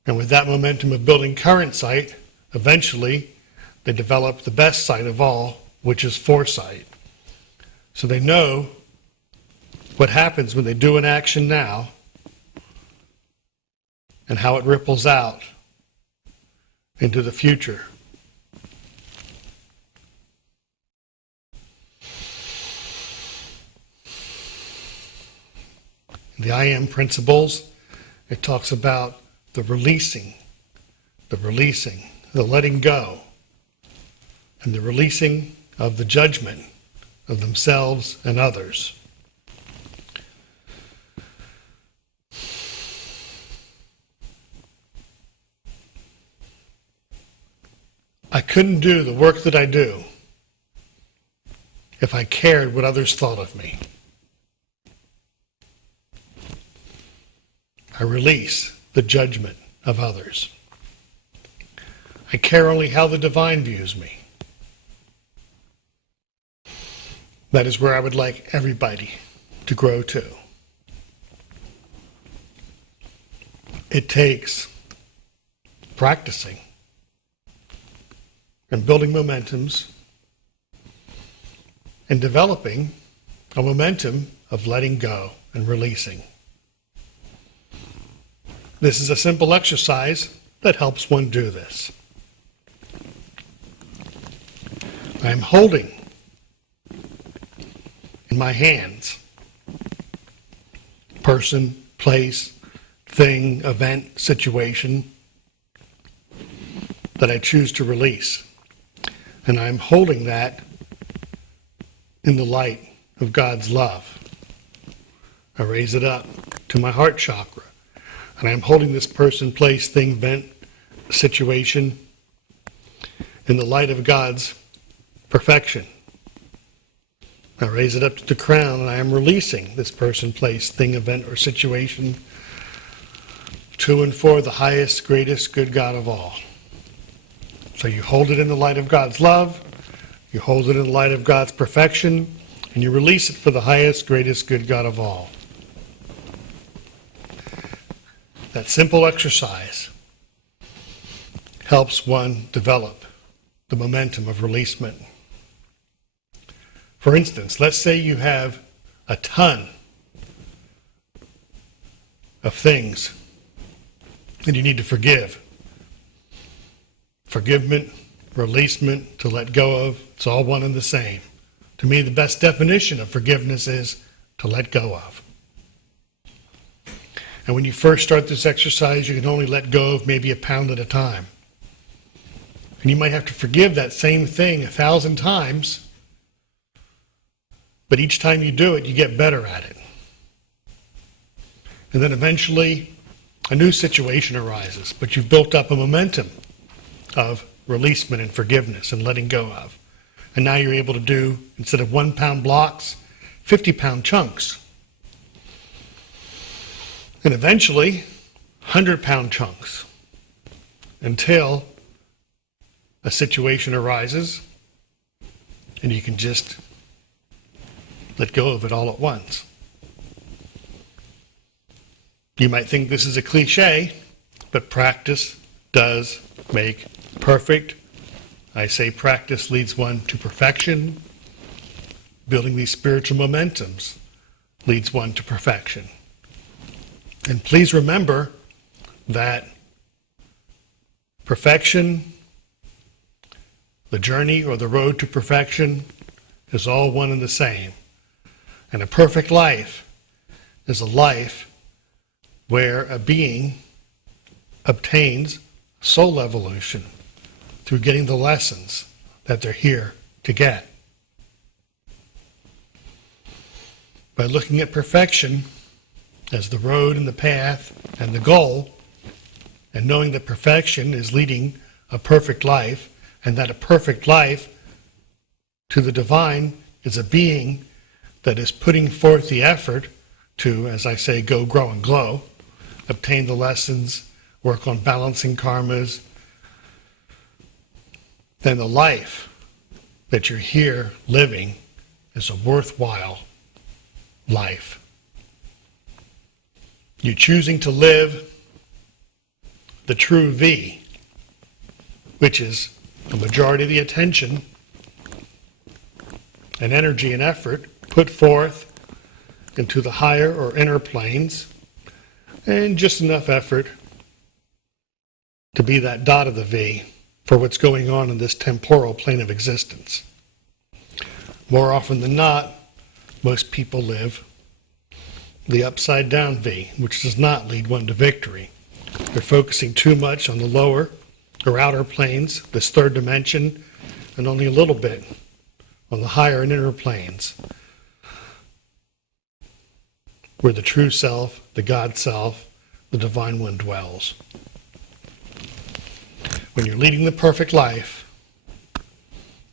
And with that momentum of building current sight, eventually they develop the best sight of all, which is foresight. So they know what happens when they do an action now and how it ripples out into the future. The I Am principles, it talks about the releasing, the letting go, and the releasing of the judgment of themselves and others. I couldn't do the work that I do if I cared what others thought of me. I release the judgment of others. I care only how the divine views me. That is where I would like everybody to grow to. It takes practicing and building momentums and developing a momentum of letting go and releasing. This is a simple exercise that helps one do this. I am holding in my hands person, place, thing, event, situation that I choose to release. And I'm holding that in the light of God's love. I raise it up to my heart chakra. And I'm holding this person, place, thing, event, situation in the light of God's perfection. I raise it up to the crown, and I am releasing this person, place, thing, event, or situation to and for the highest, greatest, good God of all. So you hold it in the light of God's love, you hold it in the light of God's perfection, and you release it for the highest, greatest, good God of all. That simple exercise helps one develop the momentum of releasement. For instance, let's say you have a ton of things that you need to forgive. Forgivement, releasement, to let go of, it's all one and the same. To me, the best definition of forgiveness is to let go of. And when you first start this exercise, you can only let go of maybe a pound at a time. And you might have to forgive that same thing 1,000 times, but each time you do it, you get better at it. And then eventually, a new situation arises, but you've built up a momentum of releasement and forgiveness and letting go of. And now you're able to do, instead of 1-pound blocks, 50-pound chunks. And eventually, 100-pound chunks, until a situation arises and you can just let go of it all at once. You might think this is a cliche, but practice does make perfect. I say practice leads one to perfection. Building these spiritual momentums leads one to perfection. And please remember that perfection, the journey or the road to perfection, is all one and the same. And a perfect life is a life where a being obtains soul evolution through getting the lessons that they're here to get. By looking at perfection as the road and the path and the goal, and knowing that perfection is leading a perfect life, and that a perfect life to the divine is a being that is putting forth the effort to, as I say, go, grow, and glow, obtain the lessons, work on balancing karmas, then the life that you're here living is a worthwhile life. You're choosing to live the true V, which is the majority of the attention and energy and effort put forth into the higher or inner planes, and just enough effort to be that dot of the V for what's going on in this temporal plane of existence. More often than not, most people live the upside down V, which does not lead one to victory. They're focusing too much on the lower or outer planes, this third dimension, and only a little bit on the higher and inner planes, where the true self, the God self, the divine one dwells. When you're leading the perfect life,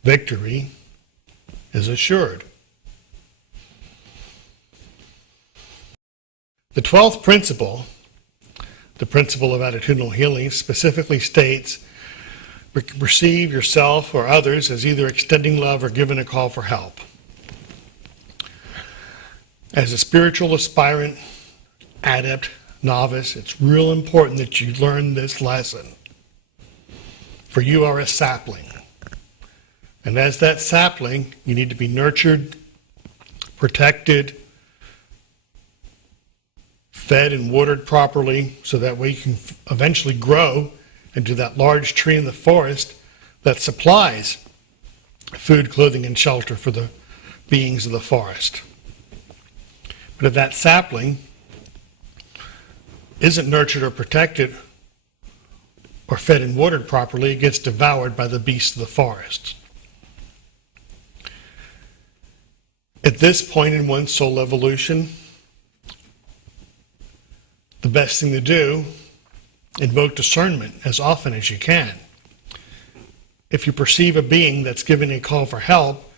victory is assured. The 12th principle, the principle of attitudinal healing, specifically states, receive yourself or others as either extending love or giving a call for help. As a spiritual aspirant, adept, novice, it's real important that you learn this lesson. For you are a sapling. And as that sapling, you need to be nurtured, protected, fed and watered properly, so that way you can eventually grow into that large tree in the forest that supplies food, clothing, and shelter for the beings of the forest. But if that sapling isn't nurtured or protected or fed and watered properly, it gets devoured by the beasts of the forest. At this point in one's soul evolution, the best thing to do, invoke discernment as often as you can. If you perceive a being that's giving a call for help,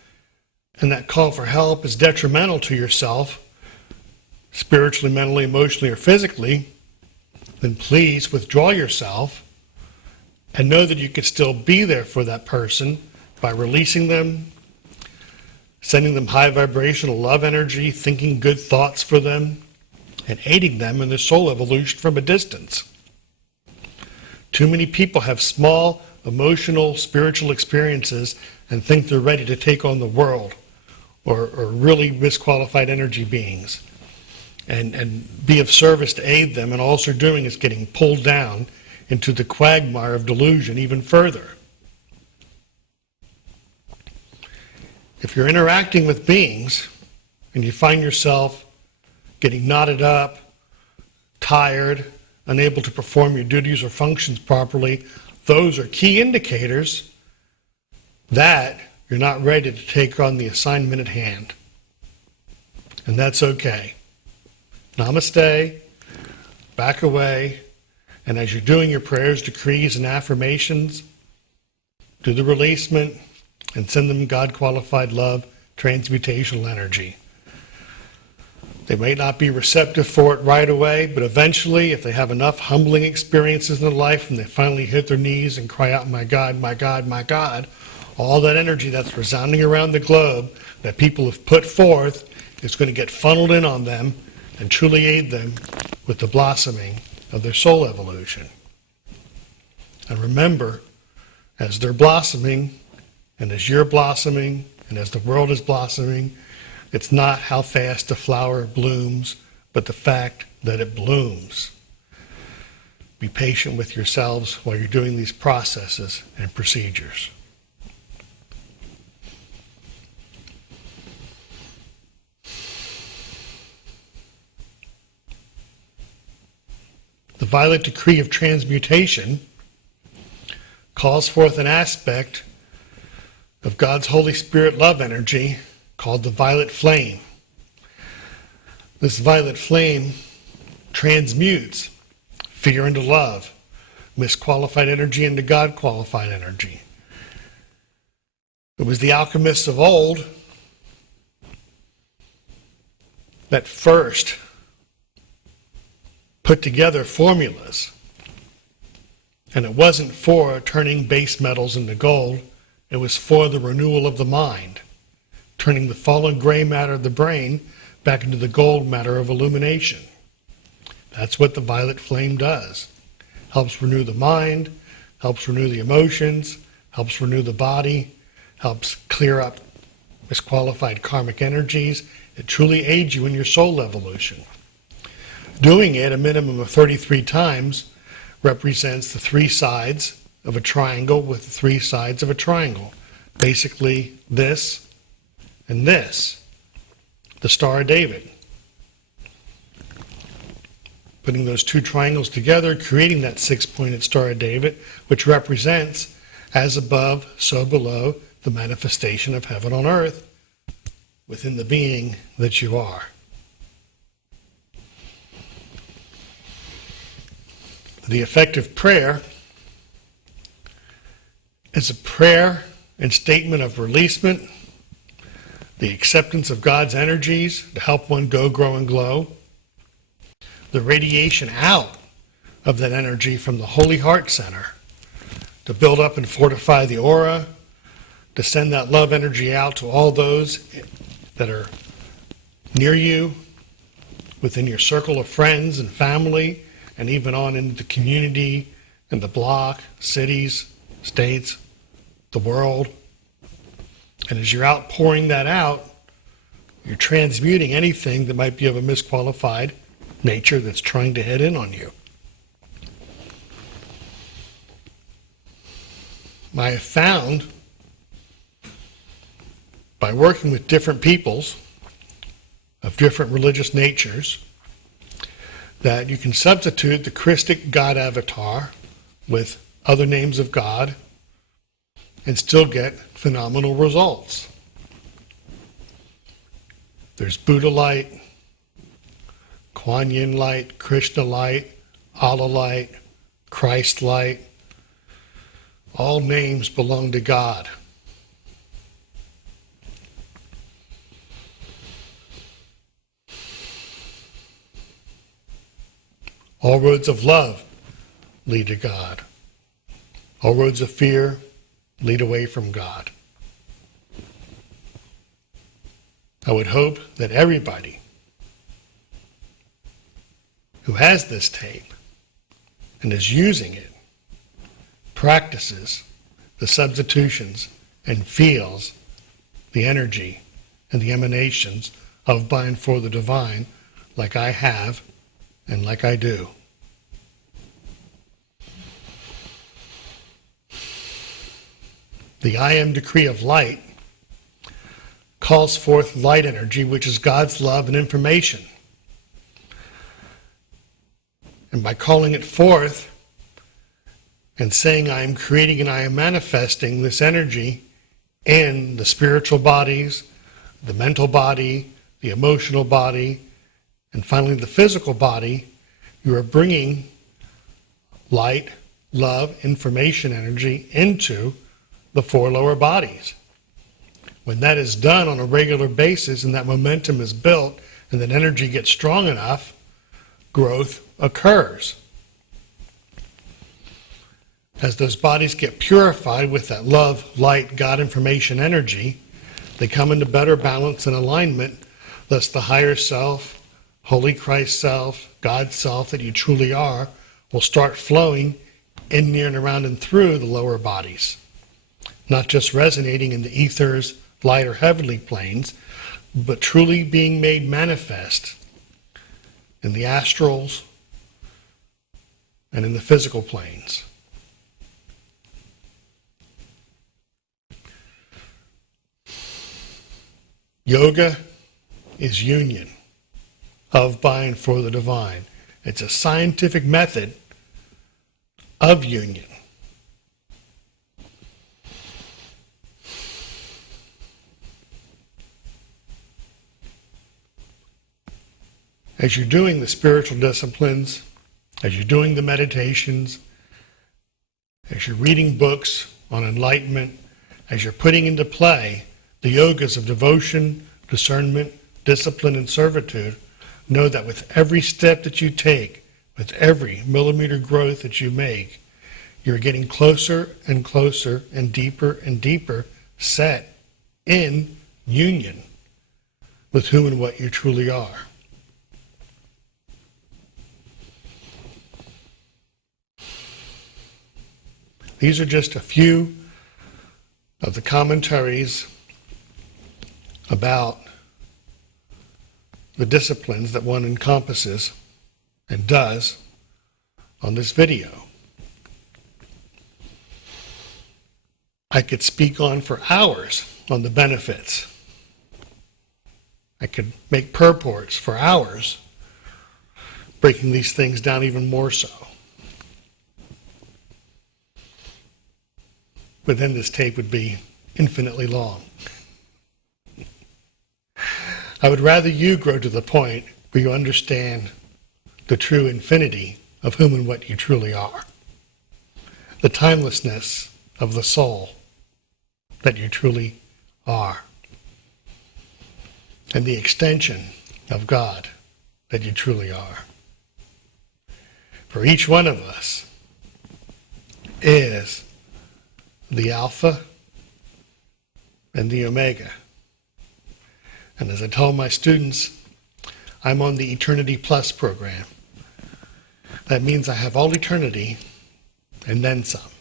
and that call for help is detrimental to yourself, spiritually, mentally, emotionally, or physically, then please withdraw yourself and know that you can still be there for that person by releasing them, sending them high vibrational love energy, thinking good thoughts for them, and aiding them in their soul evolution from a distance. Too many people have small, emotional, spiritual experiences and think they're ready to take on the world, or really misqualified energy beings, and be of service to aid them, and all they're doing is getting pulled down into the quagmire of delusion even further. If you're interacting with beings and you find yourself getting knotted up, tired, unable to perform your duties or functions properly, those are key indicators that you're not ready to take on the assignment at hand. And that's okay. Namaste, back away, and as you're doing your prayers, decrees, and affirmations, do the releasement and send them God-qualified love, transmutational energy. They may not be receptive for it right away, but eventually, if they have enough humbling experiences in their life and they finally hit their knees and cry out, my God, my God, my God, all that energy that's resounding around the globe that people have put forth is going to get funneled in on them and truly aid them with the blossoming of their soul evolution. And remember, as they're blossoming, and as you're blossoming, and as the world is blossoming, it's not how fast a flower blooms, but the fact that it blooms. Be patient with yourselves while you're doing these processes and procedures. The violet decree of transmutation calls forth an aspect of God's Holy Spirit love energy called the violet flame. This violet flame transmutes fear into love, misqualified energy into God-qualified energy. It was the alchemists of old that first put together formulas. And it wasn't for turning base metals into gold. It was for the renewal of the mind, turning the fallen gray matter of the brain back into the gold matter of illumination. That's what the violet flame does. Helps renew the mind, helps renew the emotions, helps renew the body, helps clear up misqualified karmic energies. It truly aids you in your soul evolution. Doing it a minimum of 33 times represents the three sides of a triangle with the three sides of a triangle. Basically, this and this, the Star of David. Putting those two triangles together, creating that six-pointed Star of David, which represents, as above, so below, the manifestation of heaven on earth within the being that you are. The effective prayer is a prayer and statement of releasement, the acceptance of God's energies to help one go, grow, and glow, the radiation out of that energy from the Holy Heart Center to build up and fortify the aura, to send that love energy out to all those that are near you, within your circle of friends and family, and even on into the community and the block, cities, states, the world. And as you're outpouring that out, you're transmuting anything that might be of a misqualified nature that's trying to head in on you. I have found, by working with different peoples of different religious natures, that you can substitute the Christic God avatar with other names of God and still get phenomenal results. There's Buddha light, Kuan Yin light, Krishna light, Allah light, Christ light. All names belong to God. All roads of love lead to God. All roads of fear lead away from God. I would hope that everybody who has this tape and is using it practices the substitutions and feels the energy and the emanations of by and for the divine like I have and like I do. The I am decree of light calls forth light energy, which is God's love and information. And by calling it forth and saying I am creating and I am manifesting this energy in the spiritual bodies, the mental body, the emotional body, and finally the physical body, you are bringing light, love, information energy into the four lower bodies. When that is done on a regular basis and that momentum is built and that energy gets strong enough, growth occurs. As those bodies get purified with that love, light, God information energy, they come into better balance and alignment, thus the higher self, Holy Christ self, God self that you truly are, will start flowing in, near, and around and through the lower bodies. Not just resonating in the ethers, light, or heavenly planes, but truly being made manifest in the astrals and in the physical planes. Yoga is union of, by, and for the divine. It's a scientific method of union. As you're doing the spiritual disciplines, as you're doing the meditations, as you're reading books on enlightenment, as you're putting into play the yogas of devotion, discernment, discipline, and servitude, know that with every step that you take, with every millimeter growth that you make, you're getting closer and closer and deeper set in union with whom and what you truly are. These are just a few of the commentaries about the disciplines that one encompasses and does on this video. I could speak on for hours on the benefits. I could make purports for hours, breaking these things down even more so. But then this tape would be infinitely long. I would rather you grow to the point where you understand the true infinity of whom and what you truly are, the timelessness of the soul that you truly are, and the extension of God that you truly are. For each one of us is the Alpha and the Omega. And as I told my students, I'm on the Eternity Plus program. That means I have all eternity and then some.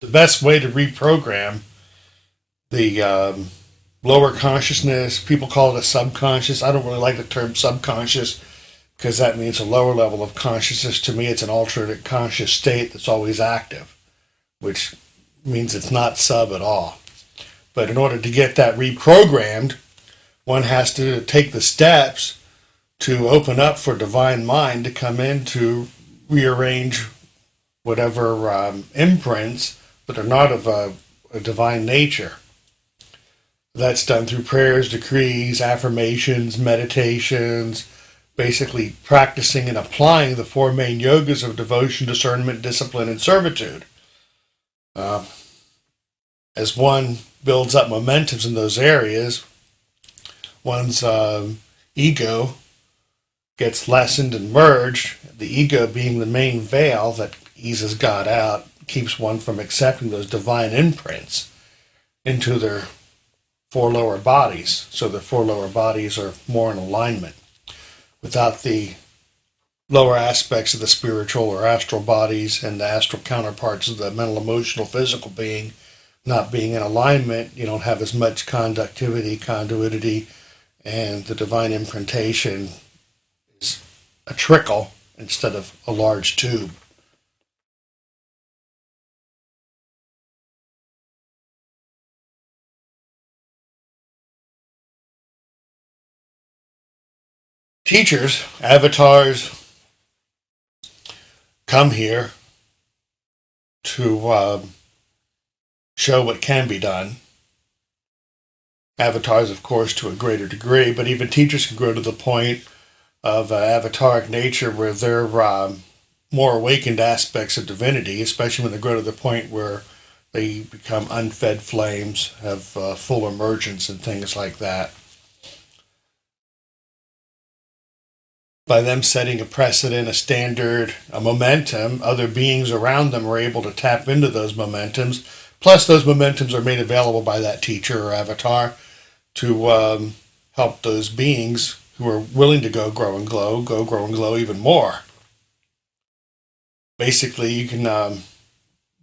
the best way to reprogram the lower consciousness, people call it a subconscious. I don't really like the term subconscious because that means a lower level of consciousness. To me, it's an alternate conscious state that's always active, which means it's not sub at all. But in order to get that reprogrammed, one has to take the steps to open up for divine mind to come in to rearrange whatever imprints that are not of a divine nature. That's done through prayers, decrees, affirmations, meditations, basically practicing and applying the four main yogas of devotion, discernment, discipline, and servitude. As one builds up momentums in those areas, one's ego gets lessened and merged, the ego being the main veil that eases God out, keeps one from accepting those divine imprints into their four lower bodies, so the four lower bodies are more in alignment. Without the lower aspects of the spiritual or astral bodies and the astral counterparts of the mental, emotional, physical being not being in alignment, you don't have as much conductivity, conduity, and the divine imprintation is a trickle instead of a large tube. Teachers, avatars, come here to show what can be done. Avatars, of course, to a greater degree, but even teachers can grow to the point of avataric nature where they're more awakened aspects of divinity, especially when they grow to the point where they become unfed flames, have full emergence and things like that. By them setting a precedent, a standard, a momentum, other beings around them are able to tap into those momentums. Plus, those momentums are made available by that teacher or avatar to help those beings who are willing to go grow and glow even more. Basically, you can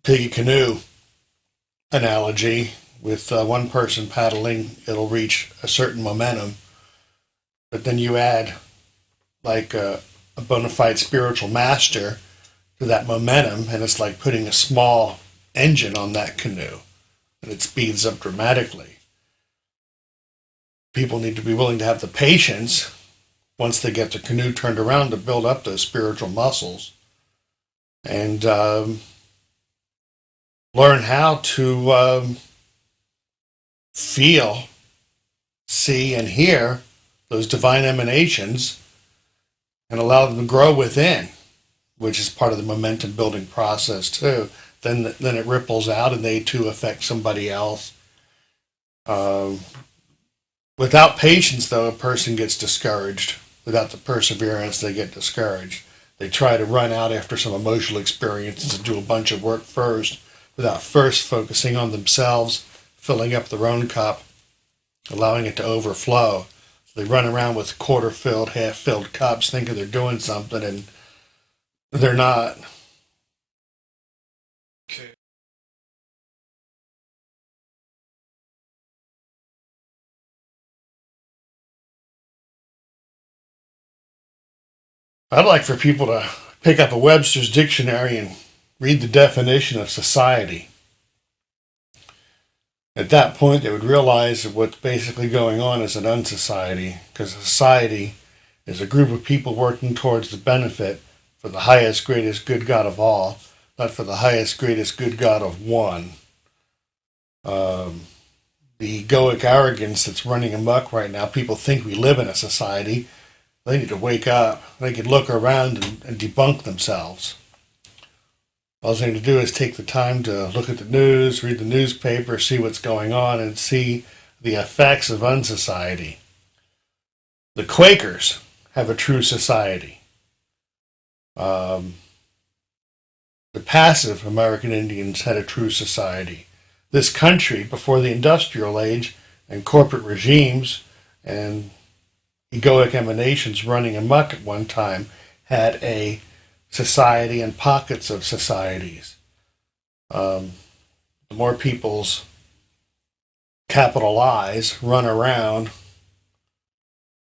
take a canoe analogy. With one person paddling, it'll reach a certain momentum. But then you add like a bona fide spiritual master to that momentum, and it's like putting a small engine on that canoe, and it speeds up dramatically. People need to be willing to have the patience once they get the canoe turned around to build up those spiritual muscles and learn how to feel, see, and hear those divine emanations and allow them to grow within, which is part of the momentum building process too. Then it ripples out and they too affect somebody else. Without patience, though, a person gets discouraged. Without the perseverance, they get discouraged. They try to run out after some emotional experiences and do a bunch of work first without first focusing on themselves, filling up their own cup, allowing it to overflow. They run around with quarter-filled, half-filled cups thinking they're doing something, and they're not. Okay. I'd like for people to pick up a Webster's dictionary and read the definition of society. At that point, they would realize that what's basically going on is an unsociety, because a society is a group of people working towards the benefit for the highest, greatest good God of all, not for the highest, greatest good God of one. The egoic arrogance that's running amok right now, people think we live in a society. They need to wake up. They can look around and debunk themselves. All they need to do is take the time to look at the news, read the newspaper, see what's going on, and see the effects of unsociety. The Quakers have a true society. The passive American Indians had a true society. This country, before the industrial age and corporate regimes and egoic emanations running amok at one time, had a society and pockets of societies. The more people's capital I's run around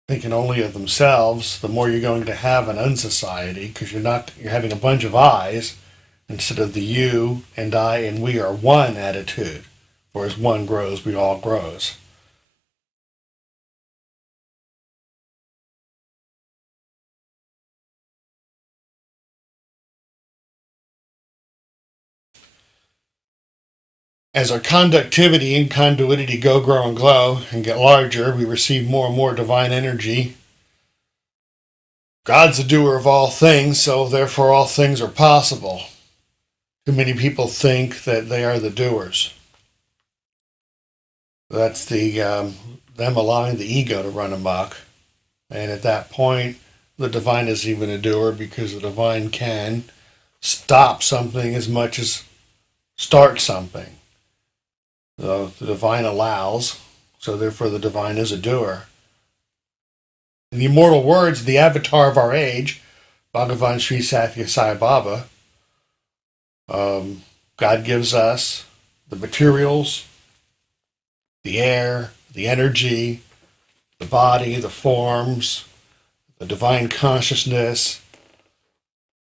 thinking only of themselves, the more you're going to have an unsociety, because you're having a bunch of I's instead of the you and I and we are one attitude. For as one grows, we all grows. As our conductivity and conduity go, grow, and glow and get larger, we receive more and more divine energy. God's the doer of all things, so therefore all things are possible. Too many people think that they are the doers. That's them allowing the ego to run amok. And at that point, the divine isn't even a doer, because the divine can stop something as much as start something. So the divine allows, so therefore the divine is a doer. In the immortal words of the avatar of our age, Bhagavan Sri Sathya Sai Baba, God gives us the materials, the air, the energy, the body, the forms, the divine consciousness.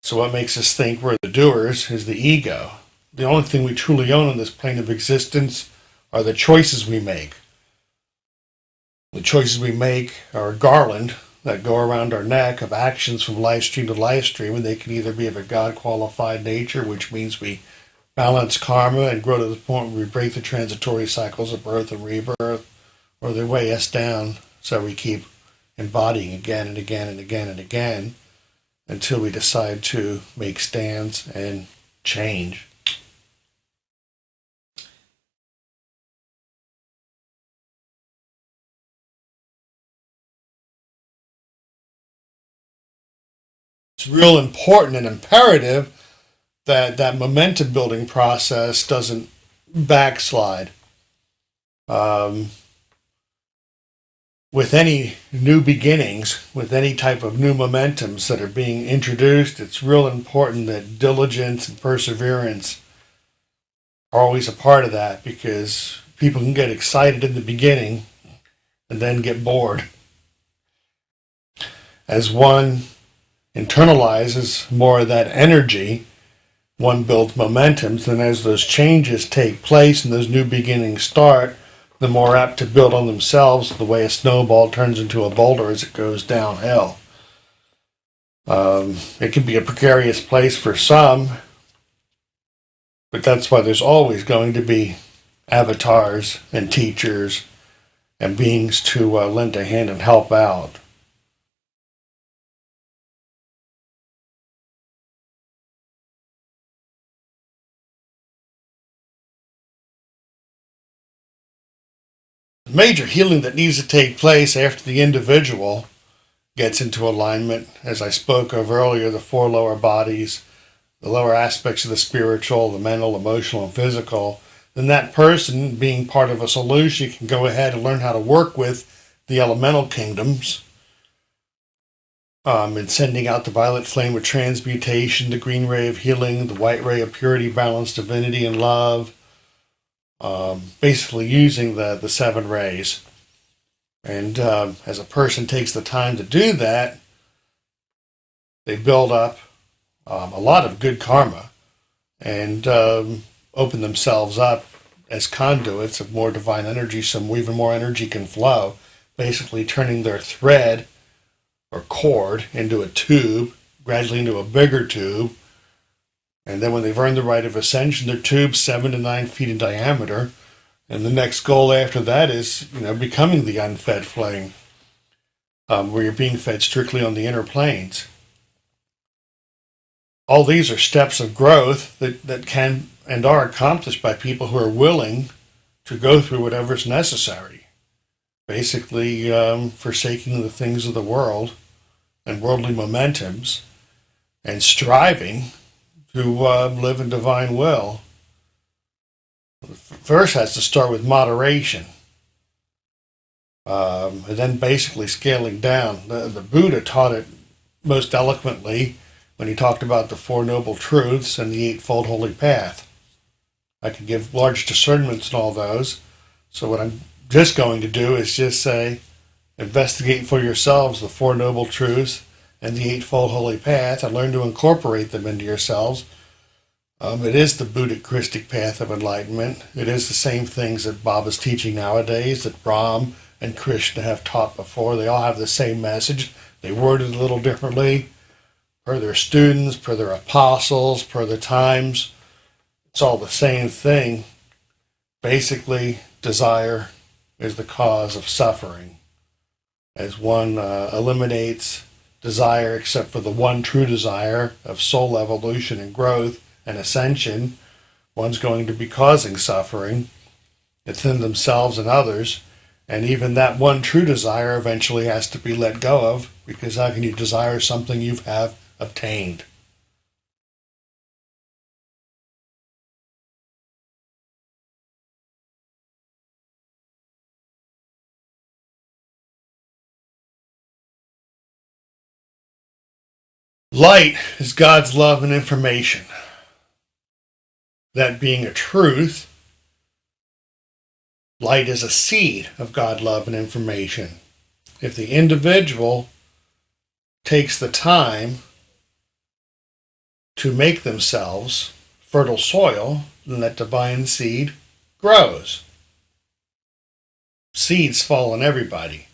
So what makes us think we're the doers is the ego. The only thing we truly own on this plane of existence are the choices we make. The choices we make are a garland that go around our neck of actions from live stream to live stream, and they can either be of a God-qualified nature, which means we balance karma and grow to the point where we break the transitory cycles of birth and rebirth, or they weigh us down so we keep embodying again and again and again and again until we decide to make stands and change. It's real important and imperative that that momentum building process doesn't backslide. With any new beginnings, with any type of new momentums that are being introduced, it's real important that diligence and perseverance are always a part of that, because people can get excited in the beginning and then get bored. As one internalizes more of that energy, one builds momentums, and as those changes take place and those new beginnings start, the more apt to build on themselves, the way a snowball turns into a boulder as it goes downhill. It can be a precarious place for some, but that's why there's always going to be avatars and teachers and beings to lend a hand and help out. The major healing that needs to take place after the individual gets into alignment, as I spoke of earlier, the four lower bodies, the lower aspects of the spiritual, the mental, emotional, and physical, then that person, being part of a solution, can go ahead and learn how to work with the elemental kingdoms, and sending out the violet flame of transmutation, the green ray of healing, the white ray of purity, balance, divinity, and love, basically using the seven rays. And as a person takes the time to do that, they build up a lot of good karma and open themselves up as conduits of more divine energy, so even more energy can flow, basically turning their thread or cord into a tube, gradually into a bigger tube. And then when they've earned the right of ascension, their tube's 7 to 9 feet in diameter. And the next goal after that is, becoming the unfed flame, where you're being fed strictly on the inner planes. All these are steps of growth that can and are accomplished by people who are willing to go through whatever's necessary. Basically, forsaking the things of the world and worldly momentums and striving to live in divine will. First has to start with moderation, and then basically scaling down. The Buddha taught it most eloquently when he talked about the Four Noble Truths and the Eightfold Holy Path. I can give large discernments in all those. So what I'm just going to do is just say, investigate for yourselves the Four Noble Truths and the Eightfold Holy Path, and learn to incorporate them into yourselves. It is the Buddhic Christic path of enlightenment. It is the same things that Bob is teaching nowadays, that Brahm and Krishna have taught before. They all have the same message. They word it a little differently per their students, per their apostles, per the times. It's all the same thing. Basically, desire is the cause of suffering. As one eliminates desire except for the one true desire of soul evolution and growth and ascension, one's going to be causing suffering within themselves and others. And even that one true desire eventually has to be let go of, because how can you desire something you have obtained? Light is God's love and information. That being a truth, light is a seed of God love and information. If the individual takes the time to make themselves fertile soil, then that divine seed grows. Seeds fall on everybody.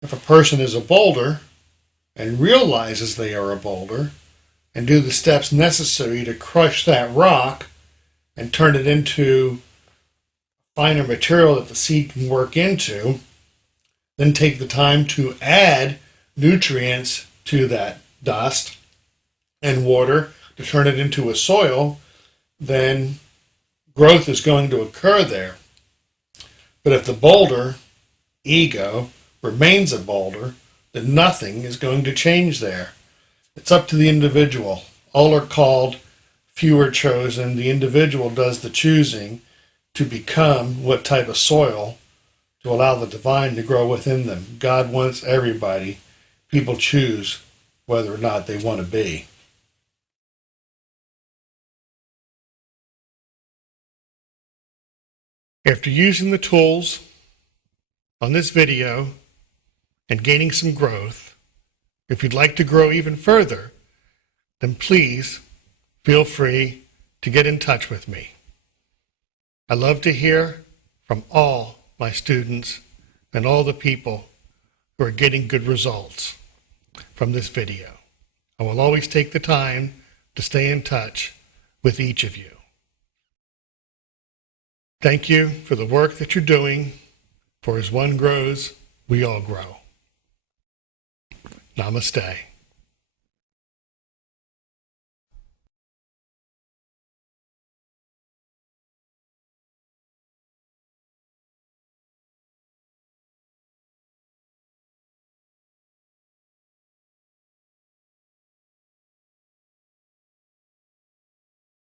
If a person is a boulder and realizes they are a boulder and do the steps necessary to crush that rock and turn it into finer material that the seed can work into, then take the time to add nutrients to that dust and water to turn it into a soil, then growth is going to occur there. But if the boulder, ego, remains a boulder, then nothing is going to change there. It's up to the individual. All are called, few are chosen. The individual does the choosing to become what type of soil to allow the divine to grow within them. God wants everybody. People choose whether or not they want to be. After using the tools on this video and gaining some growth, if you'd like to grow even further, then please feel free to get in touch with me. I love to hear from all my students and all the people who are getting good results from this video. I will always take the time to stay in touch with each of you. Thank you for the work that you're doing, for as one grows, we all grow. Namaste.